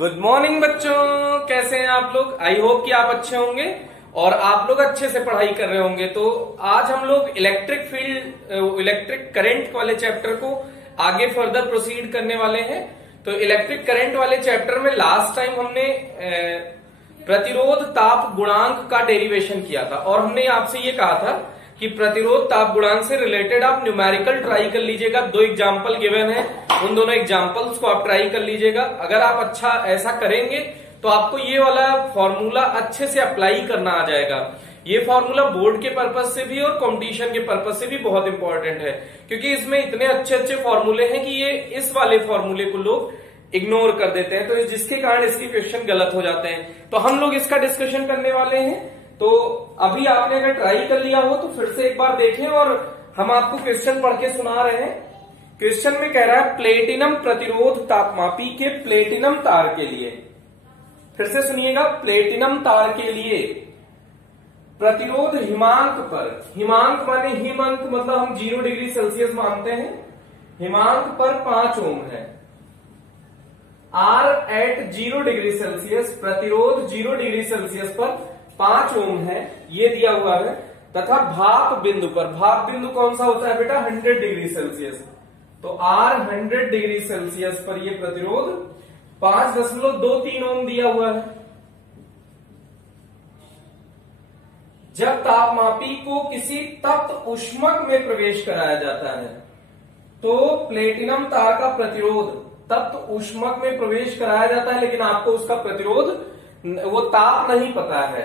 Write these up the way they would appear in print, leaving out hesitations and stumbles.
Good morning बच्चों, कैसे हैं आप लोग। आई होप कि आप अच्छे होंगे और आप लोग अच्छे से पढ़ाई कर रहे होंगे। तो आज हम लोग इलेक्ट्रिक करंट वाले चैप्टर को आगे फर्दर प्रोसीड करने वाले हैं। तो इलेक्ट्रिक करंट वाले चैप्टर में लास्ट टाइम हमने प्रतिरोध ताप गुणांक का डेरिवेशन किया था और हमने आपसे ये कहा था कि प्रतिरोध ताप गुणांक से रिलेटेड आप न्यूमेरिकल ट्राई कर लीजिएगा। 2 एग्जाम्पल गिवन है, उन दोनों एग्जाम्पल्स को आप ट्राई कर लीजिएगा। अगर आप अच्छा ऐसा करेंगे तो आपको ये वाला फॉर्मूला अच्छे से अप्लाई करना आ जाएगा। ये फॉर्मूला बोर्ड के पर्पज से भी और कंपटीशन के पर्पज से भी बहुत इंपॉर्टेंट है, क्योंकि इसमें इतने अच्छे अच्छे फॉर्मूले हैं कि ये इस वाले फॉर्मूले को लोग इग्नोर कर देते हैं, तो जिसके कारण इसके क्वेश्चन गलत हो जाते हैं। तो हम लोग इसका डिस्कशन करने वाले हैं। तो अभी आपने अगर ट्राई कर लिया हो तो फिर से एक बार देखें और हम आपको क्वेश्चन पढ़ के सुना रहे हैं। क्वेश्चन में कह रहा है प्लेटिनम प्रतिरोध तापमापी के प्लेटिनम तार के लिए, फिर से सुनिएगा, प्लेटिनम तार के लिए प्रतिरोध हिमांक पर, हिमांक माने हिम अंक मतलब हम 0 डिग्री सेल्सियस मानते हैं, हिमांक पर 5 ओम है। R एट 0 डिग्री सेल्सियस, प्रतिरोध 0 डिग्री सेल्सियस पर 5 ओम है, ये दिया हुआ है। तथा भाप बिंदु पर, भाप बिंदु कौन सा होता है बेटा, 100 डिग्री सेल्सियस। तो R 100 डिग्री सेल्सियस पर ये प्रतिरोध 5.23 ओम दिया हुआ है। जब तापमापी को किसी तप्त ऊष्मक में प्रवेश कराया जाता है तो प्लेटिनम तार का प्रतिरोध तप्त ऊष्मक में प्रवेश कराया जाता है, लेकिन आपको उसका प्रतिरोध वो ताप नहीं पता है,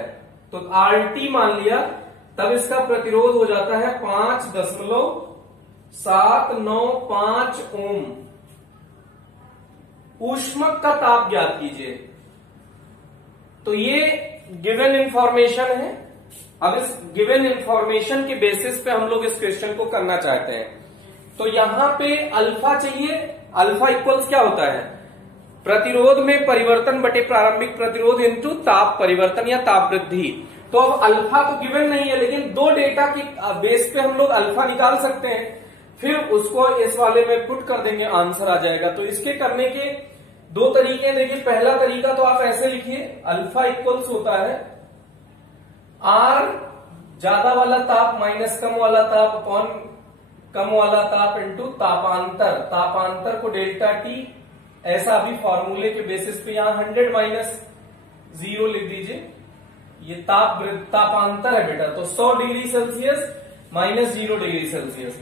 तो RT मान लिया, तब इसका प्रतिरोध हो जाता है 5.795 ओम। ऊष्मक का ताप ज्ञात कीजिए। तो ये गिवन इंफॉर्मेशन है। अब इस गिवन इंफॉर्मेशन के बेसिस पे हम लोग इस क्वेश्चन को करना चाहते हैं। तो यहां पे अल्फा चाहिए। अल्फा इक्वल्स क्या होता है, प्रतिरोध में परिवर्तन बटे प्रारंभिक प्रतिरोध इंटू ताप परिवर्तन या ताप वृद्धि। तो अब अल्फा तो गिवन नहीं है, लेकिन 2 डेटा की बेस पे हम लोग अल्फा निकाल सकते हैं, फिर उसको इस वाले में पुट कर देंगे, आंसर आ जाएगा। तो इसके करने के 2 तरीके हैं। देखिए, पहला तरीका तो आप ऐसे लिखिए, अल्फा इक्वल्स होता है R ज्यादा वाला ताप माइनस कम वाला ताप अपॉन कम वाला ताप इंटू तापांतर, तापांतर को डेल्टा टी, ऐसा अभी फॉर्मूले के बेसिस पे यहां 100 माइनस 0 लिख दीजिए। ये तापांतर है बेटा, तो 100 degree Celsius minus 0 degree Celsius.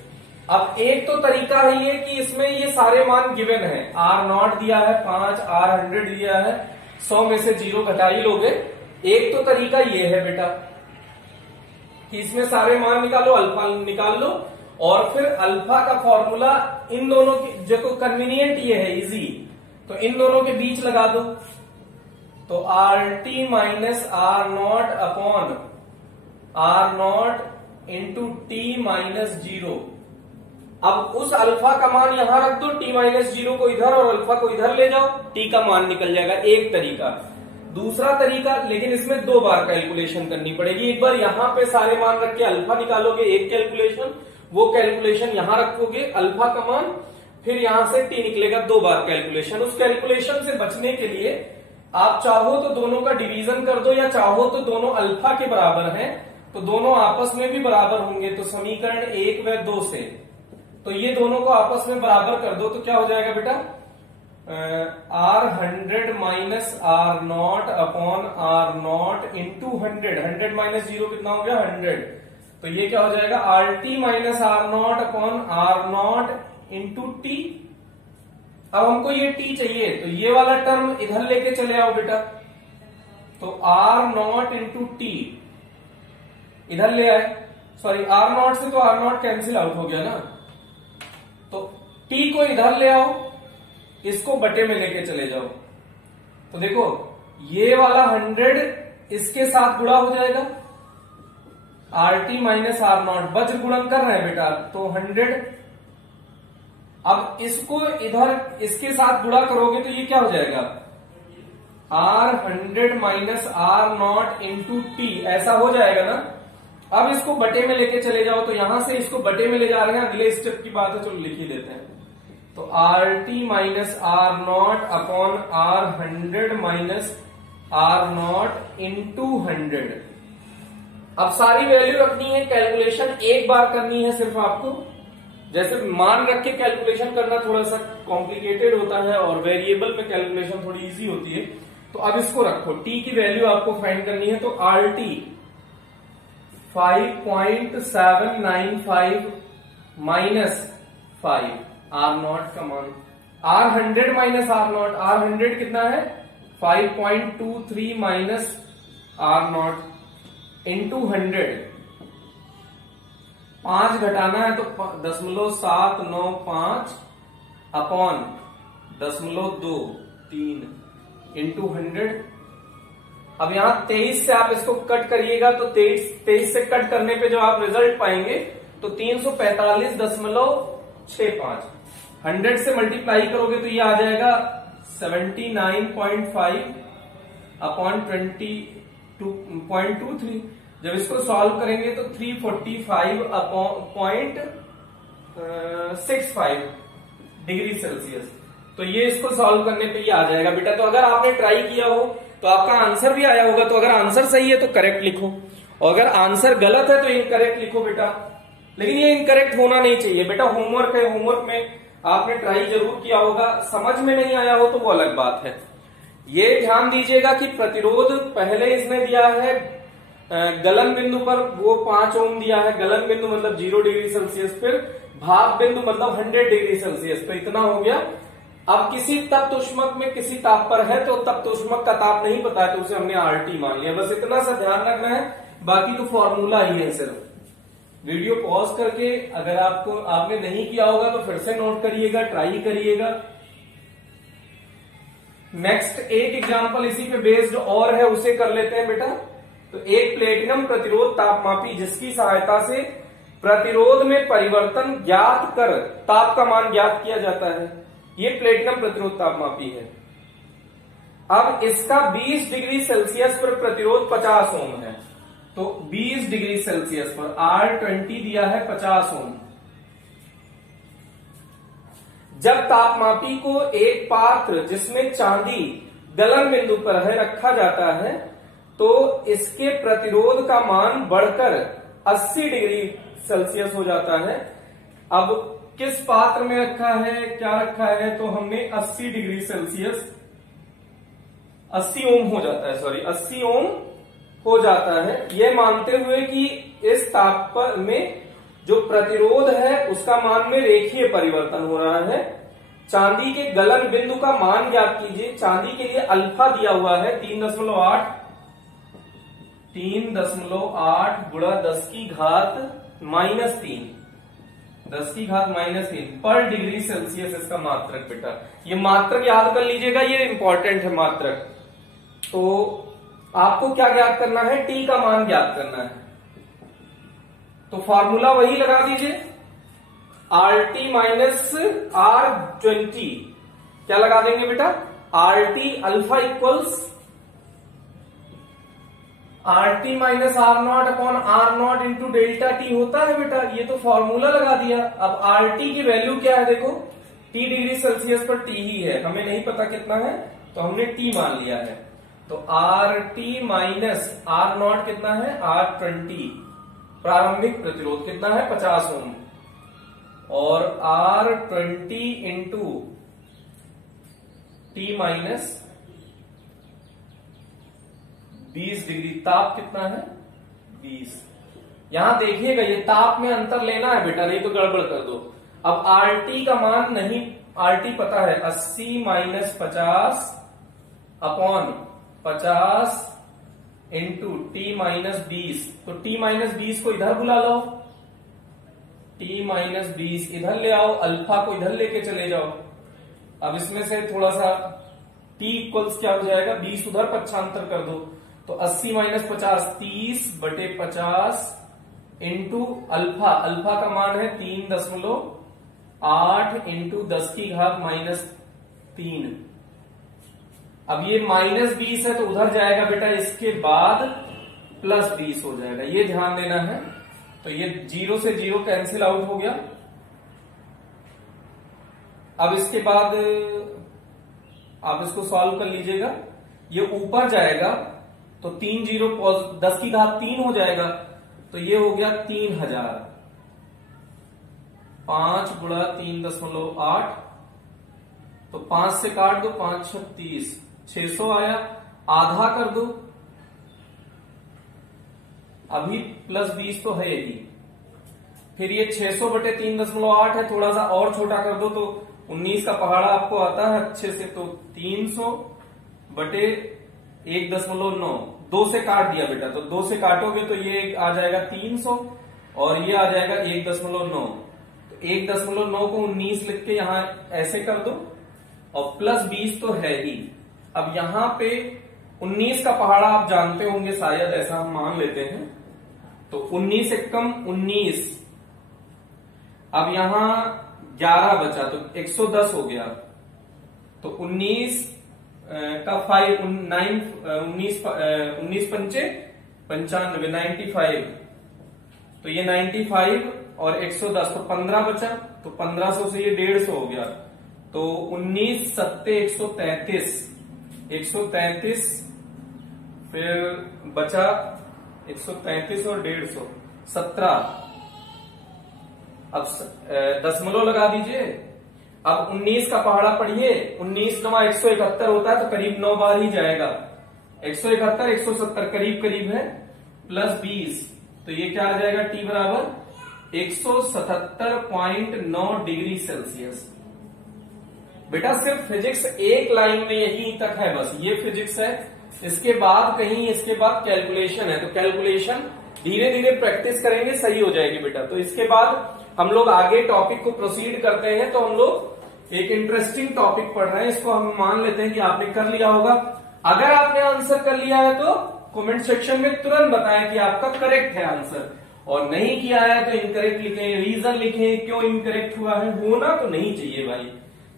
अब एक तो तरीका है ये कि इसमें ये सारे मान गिवन है, R0 दिया है 5, R 100 दिया है, 100 में से 0 घटा ही लोगे। एक तो तरीका ये है बेटा कि इसमें सारे मान निकालो, अल्फा निकाल लो और फिर अल्फा का फॉर्मूला इन दोनों की, जो कन्वीनियंट ये है, इजी, तो इन दोनों के बीच लगा दो। तो RT minus R0 upon R0 into T minus 0। अब उस अल्फा का मान यहां रख दो, T माइनस 0 को इधर और अल्फा को इधर ले जाओ, T का मान निकल जाएगा। एक तरीका। दूसरा तरीका, लेकिन इसमें 2 बार कैलकुलेशन करनी पड़ेगी। एक बार यहां पे सारे मान रख के अल्फा निकालोगे, एक कैलकुलेशन, वो कैलकुलेशन यहां रखोगे अल्फा का मान, फिर यहां से T निकलेगा, 2 बार कैलकुलेशन। उस कैलकुलेशन से बचने के लिए आप चाहो तो दोनों का डिवीजन कर दो, या चाहो तो दोनों अल्फा के बराबर हैं तो दोनों आपस में भी बराबर होंगे। तो समीकरण 1 व 2 से तो ये दोनों को आपस में बराबर कर दो, तो क्या हो जाएगा बेटा, R 100 minus R0 upon R0 into 100, 100 minus 0 कितना हो गया, 100। तो ये क्या हो जाएगा, RT minus R0 upon R0 into T। अब हमको ये T चाहिए, तो ये वाला टर्म इधर लेके चले आओ बेटा। तो R0 इंटू T इधर ले आए, सॉरी R0 से तो R0 कैंसिल आउट हो गया ना, तो T को इधर ले आओ, इसको बटे में लेके चले जाओ। तो देखो, ये वाला 100 इसके साथ गुणा हो जाएगा, RT माइनस R0, वज्र गुणन कर रहे हैं बेटा, तो 100। अब इसको इधर इसके साथ गुणा करोगे तो ये क्या हो जाएगा, R 100 minus R0 into T, ऐसा हो जाएगा ना। अब इसको बटे में लेके चले जाओ, तो यहां से इसको बटे में ले जा रहे हैं, अगले स्टेप की बात है, चलो लिख ही देते हैं। तो R T minus R naught upon R 100 minus R naught into 100। अब सारी वैल्यू रखनी है, कैलकुलेशन एक बार करनी है सिर्फ आपको। जैसे मान रख के कैलकुलेशन करना थोड़ा सा कॉम्प्लिकेटेड होता है और वेरिएबल में कैलकुलेशन थोड़ी इजी होती है। तो अब इसको रखो, टी की वैल्यू आपको फाइंड करनी है। तो R T 5.795 minus 5 R naught का मान, R 100 minus R naught, R 100 कितना है 5.23 माइनस आर नॉट इंटू 100। 5 घटाना है तो 0.795 अपॉन 0.23 इंटू 100। अब यहां 23 से आप इसको कट करिएगा तो 23 से कट करने पे जो आप रिजल्ट पाएंगे तो 345.65। 100 से मल्टीप्लाई करोगे तो ये आ जाएगा 79.5 अपॉन 22.23। जब इसको सॉल्व करेंगे तो 345.65 डिग्री सेल्सियस। तो ये इसको सॉल्व करने पे ये आ जाएगा बेटा। तो अगर आपने ट्राई किया हो तो आपका आंसर भी आया होगा। तो अगर आंसर सही है तो करेक्ट लिखो, और अगर आंसर गलत है तो इनकरेक्ट लिखो बेटा। लेकिन ये इनकरेक्ट होना नहीं चाहिए बेटा। होमवर्क है, होमवर्क में आपने ट्राई जरूर किया होगा, समझ में नहीं आया हो तो वो अलग बात है। ये ध्यान दीजिएगा कि प्रतिरोध पहले इसने दिया है गलन बिंदु पर, वो 5 ओम दिया है। गलन बिंदु मतलब 0 डिग्री सेल्सियस, फिर भाप बिंदु मतलब 100 डिग्री सेल्सियस। तो इतना हो गया। अब किसी तप्त ऊष्मक में किसी ताप पर है तो तप्त ऊष्मक का ताप नहीं पता है तो उसे हमने आरटी मान लिया। बस इतना सा ध्यान रखना है, बाकी तो फॉर्मूला ही है सिर्फ। वीडियो पॉज करके अगर आपने नहीं किया होगा तो फिर से नोट करिएगा, ट्राई करिएगा। नेक्स्ट एक एग्जांपल इसी पे बेस्ड और है, उसे कर लेते हैं बेटा। तो एक प्लेटिनम प्रतिरोध तापमापी जिसकी सहायता से प्रतिरोध में परिवर्तन ज्ञात कर ताप का मान ज्ञात किया जाता है, ये प्लेटिनम प्रतिरोध तापमापी है। अब इसका 20 डिग्री सेल्सियस पर प्रतिरोध 50 ओम है। तो 20 डिग्री सेल्सियस पर R20 दिया है 50 ओम। जब तापमापी को एक पात्र जिसमें चांदी गलन बिंदु पर है रखा जाता है तो इसके प्रतिरोध का मान बढ़कर 80 डिग्री सेल्सियस हो जाता है। अब किस पात्र में रखा है, क्या रखा है, तो हमने 80 डिग्री सेल्सियस 80 ओम हो जाता है, सॉरी 80 ओम हो जाता है। यह मानते हुए कि इस ताप में जो प्रतिरोध है उसका मान में रेखीय परिवर्तन हो रहा है। चांदी के गलन बिंदु का मान ज्ञात कीजिए। चांदी के लिए अल्फा दिया हुआ है 3.8 गुणा 10 की घात -3 पर डिग्री सेल्सियस इसका मात्रक बेटा। ये मात्रक याद कर लीजिएगा, ये इंपॉर्टेंट है मात्रक। तो आपको क्या ज्ञात करना है, टी का मान ज्ञात करना है। तो फॉर्मूला वही लगा दीजिए, RT माइनस R20। क्या लगा देंगे बेटा, RT alpha equals RT minus R0 upon R0 into delta T होता है बेटा। ये तो फॉर्मूला लगा दिया। अब RT की वैल्यू क्या है देखो, T डिग्री सेल्सियस पर T ही है, हमें नहीं पता कितना है तो हमने T मान लिया है। तो RT माइनस R0 कितना है, R20। प्रारंभिक प्रतिरोध कितना है 50 ओम, और R20 into T minus 20 degree. ताप कितना है 20। यहां देखिएगा ये ताप में अंतर लेना है बेटा, नहीं तो गड़बड़ कर दो। अब RT का मान नहीं, RT पता है 80 minus 50 upon 50 into T minus 20। तो T माइनस 20 को इधर बुला लो, T माइनस 20 इधर ले आओ, अल्फा को इधर लेके चले जाओ। अब इसमें से थोड़ा सा T इक्वल्स क्या हो जाएगा, 20 उधर पक्षांतर कर दो। तो 80 माइनस 50 30/50 इंटू अल्फा, अल्फा का मान है 3.8 इंटू 10 की घात -3। अब ये -20 है तो उधर जाएगा बेटा, इसके बाद +20 हो जाएगा, ये ध्यान देना है। तो ये 0 से 0 कैंसिल आउट हो गया। अब इसके बाद आप इसको सॉल्व कर लीजिएगा। ये ऊपर जाएगा तो 3 जीरो 10 की घात 3 हो जाएगा, तो ये हो गया 3000। 5 गुणा 3.8, तो 5 से काट दो, 5 × 30, 600 आया। आधा कर दो, अभी +20 तो है ही। फिर ये 600 बटे 3.8 है, थोड़ा सा और छोटा कर दो तो 19 का पहाड़ा आपको आता है अच्छे से। तो 300 बटे 1.9, 2 से काट दिया बेटा, तो 2 से काटोगे तो ये आ जाएगा 300 और ये आ जाएगा 1.9। तो 1.9 को 19 लिख के यहां ऐसे कर दो और +20 तो है ही। अब यहां पे 19 का पहाड़ा आप जानते होंगे शायद, ऐसा हम मान लेते हैं। तो 19 से कम 19, अब यहां 11 बचा तो 110 हो गया। तो 19 का 5 9 19 पंचे 95 95, तो ये 95 और 110 तो 15 बचा। तो 1500 से ये 150 हो गया। तो 19 7 133, 133 फिर बचा 133 और 150 17। अब दशमलव लगा दीजिए। अब 19 का पहाड़ा पढ़िए, 19 × 171 होता है, तो करीब 9 बार ही जाएगा। 171 170 करीब करीब है, +20, तो ये क्या आ जाएगा? T बराबर 177.9 डिग्री सेल्सियस। बेटा सिर्फ फिजिक्स एक लाइन में यही तक है, बस ये फिजिक्स है। इसके बाद कहीं इसके बाद कैलकुलेशन है, तो कैलकुलेशन धीरे धीरे प्रैक्टिस करेंगे, सही हो जाएगी बेटा। तो इसके बाद हम लोग आगे टॉपिक को प्रोसीड करते हैं। तो हम लोग एक इंटरेस्टिंग टॉपिक पढ़ रहे हैं, इसको हम मान लेते हैं कि आपने कर लिया होगा। अगर आपने आंसर कर लिया है तो कमेंट सेक्शन में तुरंत बताएं कि आपका करेक्ट है आंसर, और नहीं किया है तो इनकरेक्ट लिखें, रीजन लिखें क्यों इनकरेक्ट हुआ है। होना तो नहीं चाहिए भाई,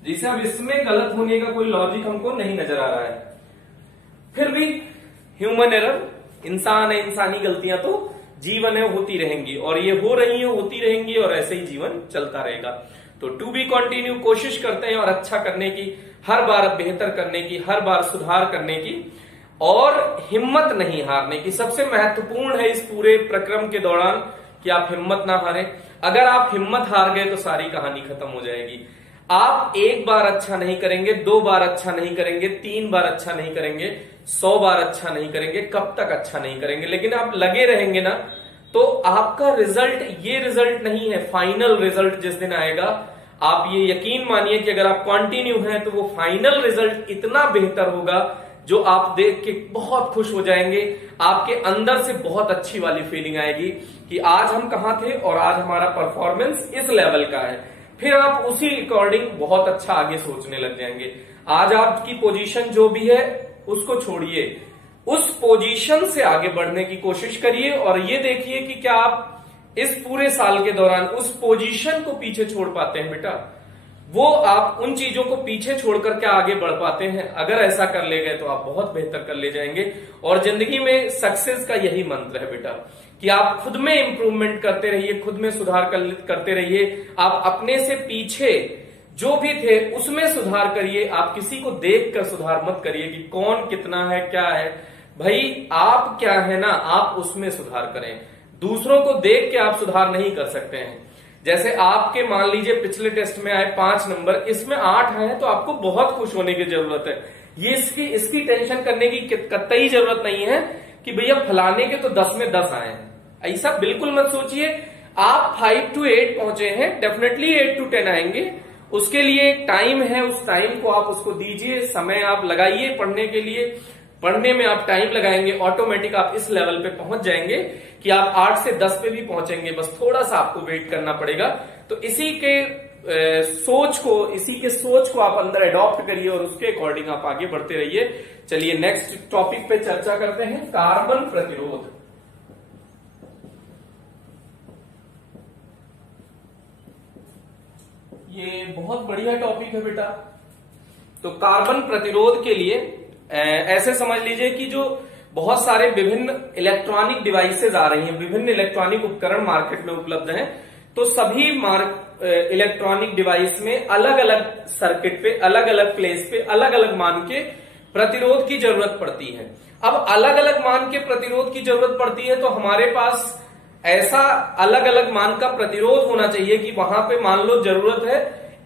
जिसे अब इसमें गलत होने का कोई लॉजिक हमको नहीं नजर आ रहा है। फिर भी ह्यूमन एरर, इंसान है, इंसानी गलतियां तो जीवन है होती रहेंगी, और ये हो रही है, होती रहेंगी, और ऐसे ही जीवन चलता रहेगा। तो टू बी कंटिन्यू कोशिश करते हैं और अच्छा करने की, हर बार बेहतर करने की, हर बार सुधार करने की, और हिम्मत नहीं हारने की। सबसे महत्वपूर्ण है इस पूरे प्रक्रम के दौरान कि आप हिम्मत ना हारें। अगर आप हिम्मत हार गए तो सारी कहानी खत्म हो जाएगी। आप एक बार अच्छा नहीं करेंगे, 2 बार अच्छा नहीं करेंगे, 3 बार अच्छा नहीं करेंगे, 100 बार अच्छा नहीं करेंगे, कब तक अच्छा नहीं करेंगे। लेकिन आप लगे रहेंगे ना, तो आपका रिजल्ट ये रिजल्ट नहीं है, फाइनल रिजल्ट जिस दिन आएगा, आप ये यकीन मानिए कि अगर आप कंटिन्यू हैं तो वो फाइनल रिजल्ट इतना बेहतर होगा जो आप देख के बहुत खुश हो जाएंगे। आपके अंदर से बहुत अच्छी वाली फीलिंग आएगी कि आज हम कहां थे और आज हमारा परफॉर्मेंस इस लेवल का है। फिर आप उसी अकॉर्डिंग बहुत अच्छा आगे सोचने लग जाएंगे। आज आपकी पोजीशन जो भी है उसको छोड़िए, उस पोजीशन से आगे बढ़ने की कोशिश करिए, और ये देखिए कि क्या आप इस पूरे साल के दौरान उस पोजीशन को पीछे छोड़ पाते हैं बेटा। वो आप उन चीजों को पीछे छोड़कर क्या आगे बढ़ पाते हैं। अगर ऐसा कर ले गए तो आप बहुत बेहतर कर ले जाएंगे। और जिंदगी में सक्सेस का यही मंत्र है बेटा कि आप खुद में इंप्रूवमेंट करते रहिए, खुद में सुधार करते रहिए। आप अपने से पीछे जो भी थे उसमें सुधार करिए। आप किसी को देखकर सुधार मत करिए कि कौन कितना है क्या है। भाई आप क्या है ना, आप उसमें सुधार करें। दूसरों को देख के आप सुधार नहीं कर सकते हैं। जैसे आपके मान लीजिए पिछले टेस्ट में आए 5 नंबर, इसमें 8 आए, तो आपको बहुत खुश होने की जरूरत है। ये इसकी टेंशन करने की कतई जरूरत नहीं है कि भैया फलाने के तो 10 में 10 आए हैं। ऐसा बिल्कुल मत सोचिए। आप 5 to 8 पहुंचे हैं, डेफिनेटली 8 to 10 आएंगे। उसके लिए एक टाइम है, उस टाइम को आप उसको दीजिए, समय आप लगाइए पढ़ने के लिए। पढ़ने में आप टाइम लगाएंगे, ऑटोमेटिक आप इस लेवल पे पहुंच जाएंगे कि आप 8 से 10 पे भी पहुंचेंगे। बस थोड़ा सा आपको वेट करना पड़ेगा। तो इसी के सोच को आप अंदर अडॉप्ट करिए और उसके अकॉर्डिंग आप आगे बढ़ते रहिए। चलिए नेक्स्ट टॉपिक पे चर्चा करते हैं, कार्बन प्रतिरोध। ये बहुत बढ़िया टॉपिक है बेटा। तो कार्बन प्रतिरोध के लिए ऐसे समझ लीजिए कि जो बहुत सारे विभिन्न इलेक्ट्रॉनिक डिवाइसेज आ रही हैं, विभिन्न इलेक्ट्रॉनिक उपकरण मार्केट में उपलब्ध हैं, तो सभी इलेक्ट्रॉनिक डिवाइस में अलग अलग सर्किट पे, अलग अलग प्लेस पे, अलग अलग मान के प्रतिरोध की जरूरत पड़ती है। अब अलग अलग मान के प्रतिरोध की जरूरत पड़ती है तो हमारे पास ऐसा अलग अलग मान का प्रतिरोध होना चाहिए कि वहां पे मान लो जरूरत है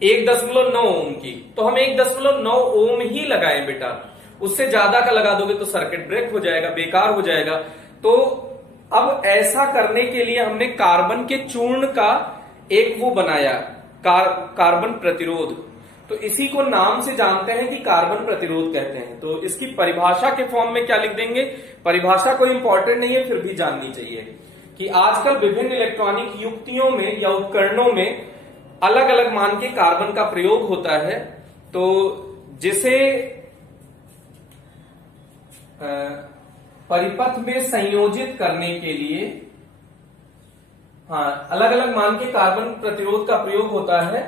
1.9 ओम की, तो हम 1.9 ओम ही लगाएं बेटा। उससे ज्यादा का लगा दोगे तो सर्किट ब्रेक हो जाएगा, बेकार हो जाएगा। तो अब ऐसा करने के लिए हमने कार्बन के चूर्ण का एक वो बनाया, कार्बन प्रतिरोध। तो इसी को नाम से जानते हैं कि कार्बन प्रतिरोध कहते हैं। तो इसकी परिभाषा के फॉर्म में क्या लिख देंगे, परिभाषा कोई इंपॉर्टेंट नहीं है, फिर भी जाननी चाहिए कि आजकल विभिन्न इलेक्ट्रॉनिक युक्तियों में या उपकरणों में अलग अलग मान के कार्बन का प्रयोग होता है। तो जिसे परिपथ में संयोजित करने के लिए, हाँ, अलग अलग मान के कार्बन प्रतिरोध का प्रयोग होता है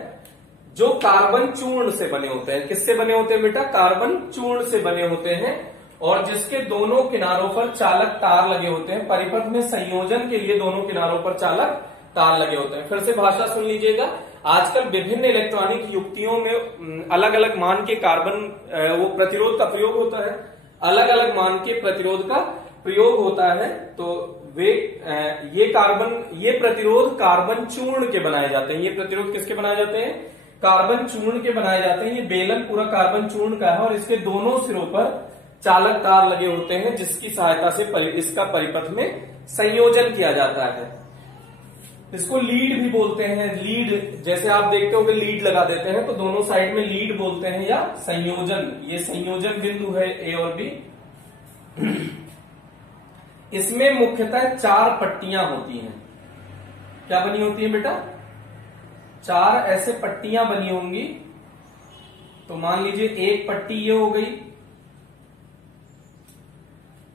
जो कार्बन चूर्ण से बने होते हैं। किससे बने होते हैं बेटा, कार्बन चूर्ण से बने होते हैं, और जिसके दोनों किनारों पर चालक तार लगे होते हैं। परिपथ में संयोजन के लिए दोनों किनारों पर चालक तार लगे होते हैं। फिर से भाषा सुन लीजिएगा। आजकल विभिन्न इलेक्ट्रॉनिक युक्तियों में अलग अलग मान के कार्बन वो प्रतिरोध का प्रयोग होता है, अलग अलग मान के प्रतिरोध का प्रयोग होता है। तो वे ये प्रतिरोध कार्बन चूर्ण के बनाए जाते हैं। ये प्रतिरोध किसके बनाए जाते हैं, कार्बन चूर्ण के बनाए जाते हैं। ये बेलन पूरा कार्बन चूर्ण का है और इसके दोनों सिरों पर चालक तार लगे होते हैं जिसकी सहायता से इसका परिपथ में संयोजन किया जाता है। इसको लीड भी बोलते हैं। लीड, जैसे आप देखते हो कि लीड लगा देते हैं तो दोनों साइड में लीड बोलते हैं, या संयोजन। ये संयोजन बिंदु है ए और बी। इसमें मुख्यतः 4 पट्टियां होती हैं। क्या बनी होती है बेटा, 4 ऐसे पट्टियां बनी होंगी। तो मान लीजिए एक पट्टी ये हो गई,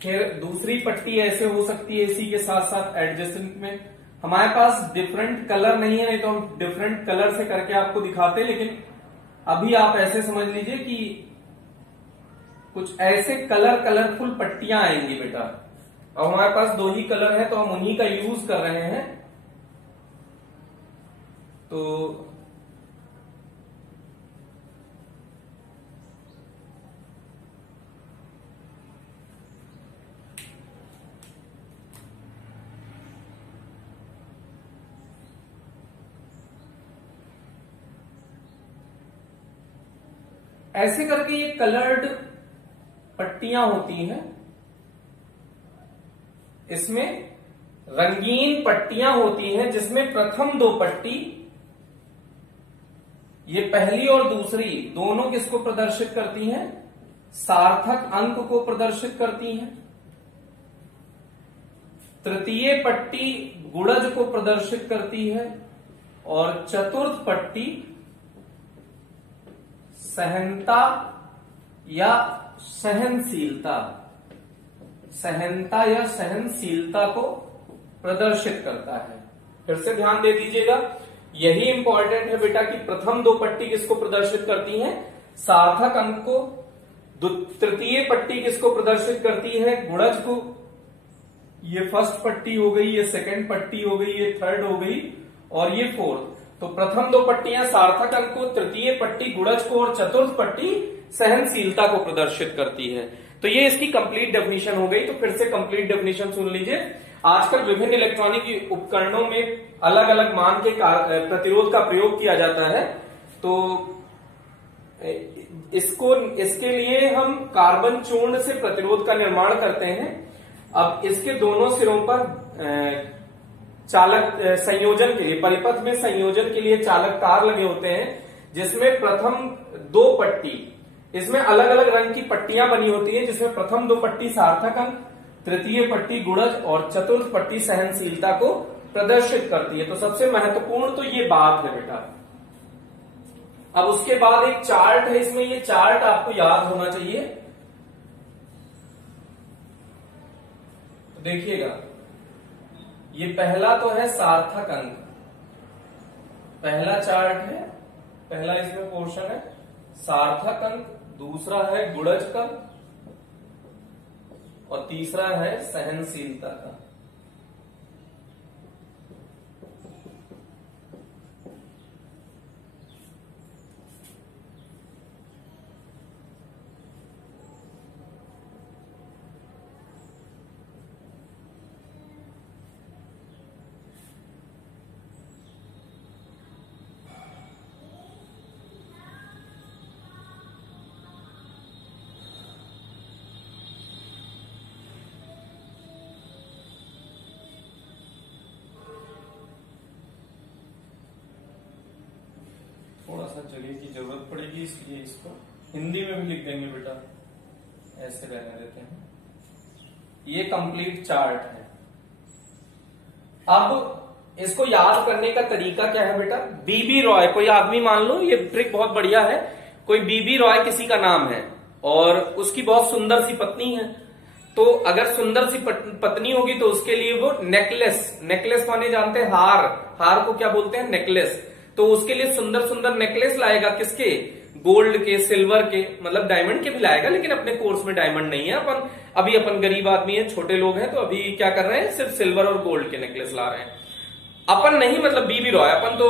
फिर दूसरी पट्टी ऐसे हो सकती है इसी के साथ साथ एडजेसेंट में। हमारे पास डिफरेंट कलर नहीं है, नहीं तो हम डिफरेंट कलर से करके आपको दिखाते, लेकिन अभी आप ऐसे समझ लीजिए कि कुछ ऐसे कलरफुल पट्टियां आएंगी बेटा। अब हमारे पास 2 ही कलर है तो हम उन्हीं का यूज कर रहे हैं। तो ऐसे करके ये कलर्ड पट्टियां होती हैं। इसमें रंगीन पट्टियां होती हैं जिसमें प्रथम 2 पट्टी, ये पहली और दूसरी दोनों किसको प्रदर्शित करती हैं, सार्थक अंक को प्रदर्शित करती हैं। तृतीय पट्टी गुणज को प्रदर्शित करती है और चतुर्थ पट्टी सहनता या सहनशीलता, सहनता या सहनशीलता को प्रदर्शित करता है। फिर से ध्यान दे दीजिएगा, यही इंपॉर्टेंट है बेटा कि प्रथम 2 पट्टी किसको प्रदर्शित करती हैं, सार्थक अंक को। तृतीय पट्टी किसको प्रदर्शित करती है, गुणज को। ये फर्स्ट पट्टी हो गई, ये सेकंड पट्टी हो गई, ये थर्ड हो गई और ये फोर्थ। तो प्रथम 2 पट्टियां सार्थक अंक को, तृतीय पट्टी गुणज को और चतुर्थ पट्टी सहनशीलता को प्रदर्शित करती है। तो ये इसकी कंप्लीट डेफिनेशन हो गई। तो फिर से कंप्लीट डेफिनेशन सुन लीजिए। आजकल विभिन्न इलेक्ट्रॉनिक उपकरणों में अलग अलग मान के प्रतिरोध का प्रयोग किया जाता है। तो इसके लिए हम कार्बन चूर्ण से प्रतिरोध का निर्माण करते हैं। अब इसके दोनों सिरों पर चालक संयोजन के लिए, परिपथ में संयोजन के लिए चालक तार लगे होते हैं, जिसमें प्रथम 2 पट्टी, इसमें अलग अलग रंग की पट्टियां बनी होती हैं, जिसमें प्रथम 2 पट्टी सार्थक अंक, तृतीय पट्टी गुणज और चतुर्थ पट्टी सहनशीलता को प्रदर्शित करती है। तो सबसे महत्वपूर्ण तो ये बात है बेटा। अब उसके बाद एक चार्ट है, इसमें ये चार्ट आपको याद होना चाहिए। तो देखिएगा, ये पहला तो है सार्थक अंक, पहला चार्ट है, पहला इसमें पोर्शन है सार्थक अंक, दूसरा है गुणज का और तीसरा है सहनशीलता का। थोड़ा सा जगह की जरूरत पड़ेगी, इसलिए इसको हिंदी में भी लिख देंगे बेटा, ऐसे रहने देते हैं। ये कंप्लीट चार्ट है। अब इसको याद करने का तरीका क्या है बेटा? बीबी रॉय, कोई आदमी मान लो, ये ट्रिक बहुत बढ़िया है, कोई बीबी रॉय किसी का नाम है और उसकी बहुत सुंदर सी पत्नी है। तो अगर सुंदर सी पत्नी होगी तो उसके लिए वो नेकलेस, नेकलेस माने जानते हैं हार, हार को क्या बोलते हैं? नेकलेस। तो उसके लिए सुंदर सुंदर नेकलेस लाएगा, किसके? गोल्ड के, सिल्वर के, मतलब डायमंड के भी लाएगा, लेकिन अपने कोर्स में डायमंड नहीं है। अपन गरीब आदमी है, छोटे लोग हैं, तो अभी क्या कर रहे हैं? सिर्फ सिल्वर और गोल्ड के नेकलेस ला रहे हैं। अपन नहीं, मतलब बीबी रॉय, अपन तो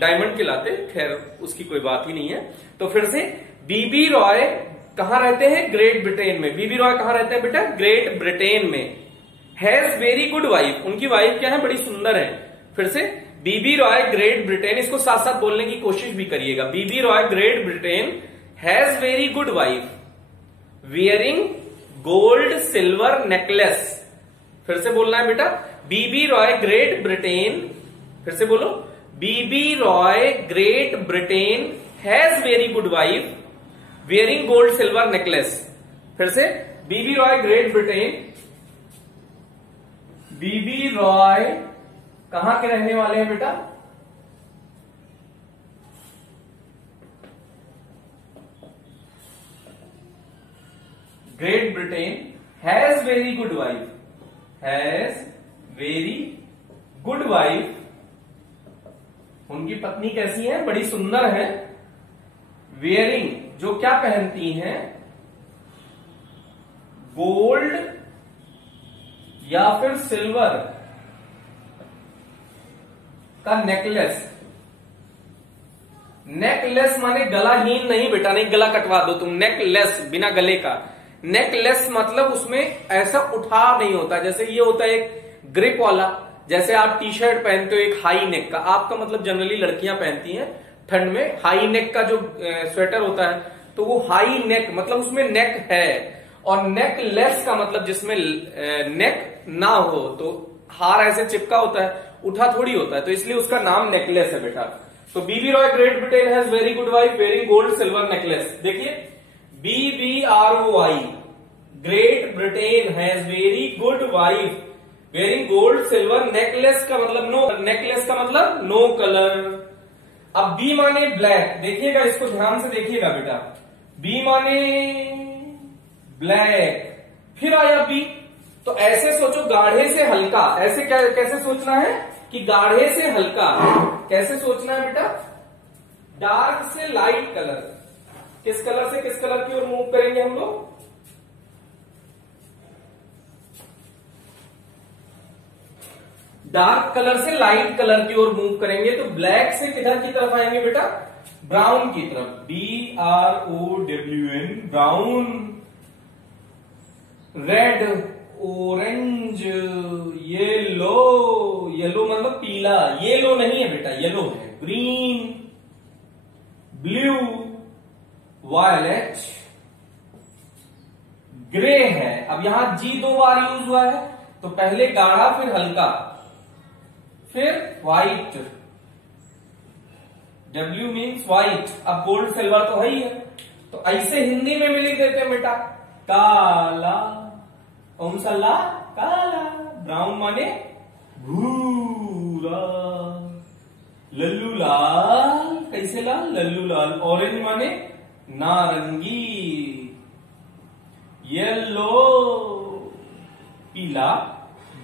डायमंड के लाते, खैर उसकी कोई बात ही नहीं है। तो फिर से बीबी रॉय कहां रहते हैं? ग्रेट ब्रिटेन में। बीबी रॉय कहां रहते हैं बेटा? ग्रेट ब्रिटेन में। हैज वेरी गुड वाइफ, उनकी वाइफ क्या है? बड़ी सुंदर है। फिर से बीबी रॉय ग्रेट ब्रिटेन, इसको साथ साथ बोलने की कोशिश भी करिएगा। BB Roy great Britain has very good wife wearing gold silver necklace. फिर से बोलना है बेटा, बीबी रॉय ग्रेट ब्रिटेन, फिर से बोलो, BB Roy great Britain has very good wife wearing gold silver necklace. फिर से BB Roy great Britain, BB Roy कहां के रहने वाले हैं बेटा? Great Britain has very good wife, has very good wife, उनकी पत्नी कैसी है? बड़ी सुंदर है। वेयरिंग, जो क्या पहनती हैं? गोल्ड या फिर सिल्वर का नेकलेस। नेकलेस माने गलाहीन नहीं बेटा, नहीं गला कटवा दो तुम, नेकलेस बिना गले का। नेकलेस मतलब उसमें ऐसा उठाव नहीं होता, जैसे ये होता है एक ग्रिप वाला, जैसे आप टी शर्ट पहनते हो एक हाई नेक का, आपका मतलब जनरली लड़कियां पहनती हैं ठंड में हाई नेक का जो स्वेटर होता है, तो वो हाई नेक मतलब उसमें नेक है। और नेक लेस का मतलब जिसमें नेक ना हो, तो हार ऐसे चिपका होता है, उठा थोड़ी होता है, तो इसलिए उसका नाम नेकलेस है बेटा। तो BB Roy great Britain has very good wife wearing gold silver necklace. देखिए BBROY great Britain has very good wife wearing gold silver necklace का मतलब नो, नेकलेस का मतलब नो कलर। अब बी माने ब्लैक, देखिएगा इसको ध्यान से देखिएगा बेटा, बी माने ब्लैक, फिर आया बी, तो ऐसे सोचो गाढ़े से हल्का, ऐसे कैसे सोचना है कि गाढ़े से हल्का, कैसे सोचना है बेटा? डार्क से लाइट कलर, किस कलर से किस कलर की ओर मूव करेंगे हम लोग? डार्क कलर से लाइट कलर की ओर मूव करेंगे, तो ब्लैक से किधर की तरफ आएंगे बेटा? ब्राउन की तरफ, BROWN brown. Red, orange, yellow, yellow मतलब पीला, येलो नहीं है बेटा, येलो है। ग्रीन, ब्लू, वायलेट, ग्रे है। अब यहां जी 2 बार यूज हुआ है, तो पहले गाढ़ा फिर हल्का, फिर व्हाइट, W मीन्स व्हाइट। अब गोल्ड सिल्वर तो है ही है, तो ऐसे हिंदी में भी लिख देते हैं बेटा, काला, कौन सा ला? काला। ब्राउन माने भूरा, लल्लू लाल, कैसे लाल? लल्लू लाल। ऑरेंज माने नारंगी, येलो पीला,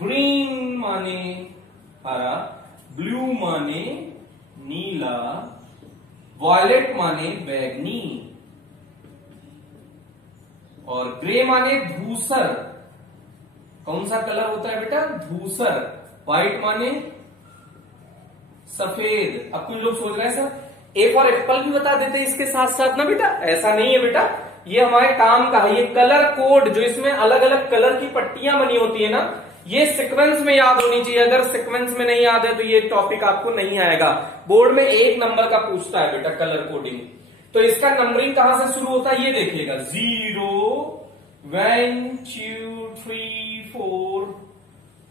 ग्रीन माने हरा, ब्लू माने नीला, वॉयलेट माने बैगनी, और ग्रे माने धूसर। कौन सा कलर होता है बेटा? धूसर। व्हाइट माने सफेद। अब कुछ लोग सोच रहे हैं सर ए फॉर एप्पल भी बता देते इसके साथ साथ ना बेटा, ऐसा नहीं है बेटा, ये हमारे काम का है। ये कलर कोड जो इसमें अलग अलग कलर की पट्टियां बनी होती है ना, ये सीक्वेंस में याद होनी चाहिए। अगर सीक्वेंस में नहीं याद है तो ये टॉपिक आपको नहीं आएगा। बोर्ड में 1 नंबर का पूछता है बेटा कलर कोडिंग। तो इसका नंबरिंग कहां से शुरू होता है ये देखिएगा, 0 1 2 3 4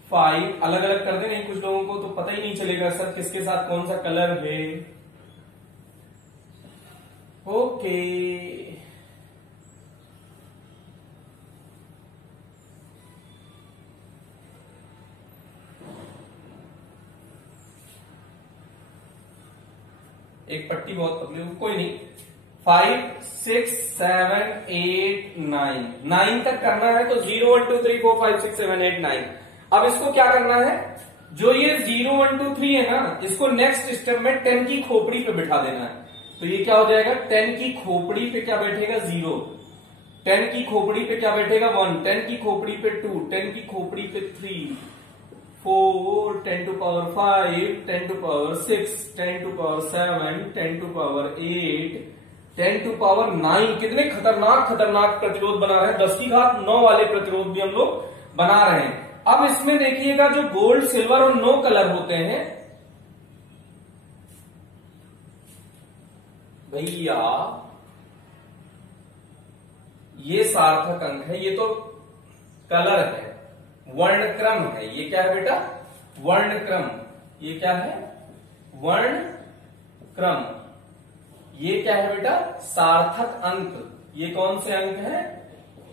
5। अलग अलग कर दे, नहीं कुछ लोगों को तो पता ही नहीं चलेगा सर किसके साथ कौन सा कलर है। ओके, एक पट्टी बहुत पतली, कोई नहीं। 5 6 7 8 9 9 तक करना है, तो 0 1 2 3 4 5 6 7 8 9। अब इसको क्या करना है, जो ये 0 1 2 3 है ना, इसको नेक्स्ट स्टेप में 10 की खोपड़ी पे बिठा देना है। तो ये क्या हो जाएगा, 10 की खोपड़ी पे क्या बैठेगा 0, 10 की खोपड़ी पे क्या बैठेगा 1, 10 की खोपड़ी पे 2, 10 की खोपड़ी पे 3 4, 10 to power 5, 10 to power 6, 10 to power 7, 10 to power 8, 10 to power 9। कितने खतरनाक खतरनाक प्रतिरोध बना रहे हैं, 10 की घात 9 वाले प्रतिरोध भी हम लोग बना रहे हैं। अब इसमें देखिएगा जो गोल्ड सिल्वर और नो कलर होते हैं भैया, ये सार्थक अंक है, ये तो कलर है, वर्ण क्रम है। ये क्या है बेटा, वर्ण क्रम। ये क्या है, वर्ण क्रम। ये क्या है बेटा, सार्थक अंक। ये कौन से अंक है,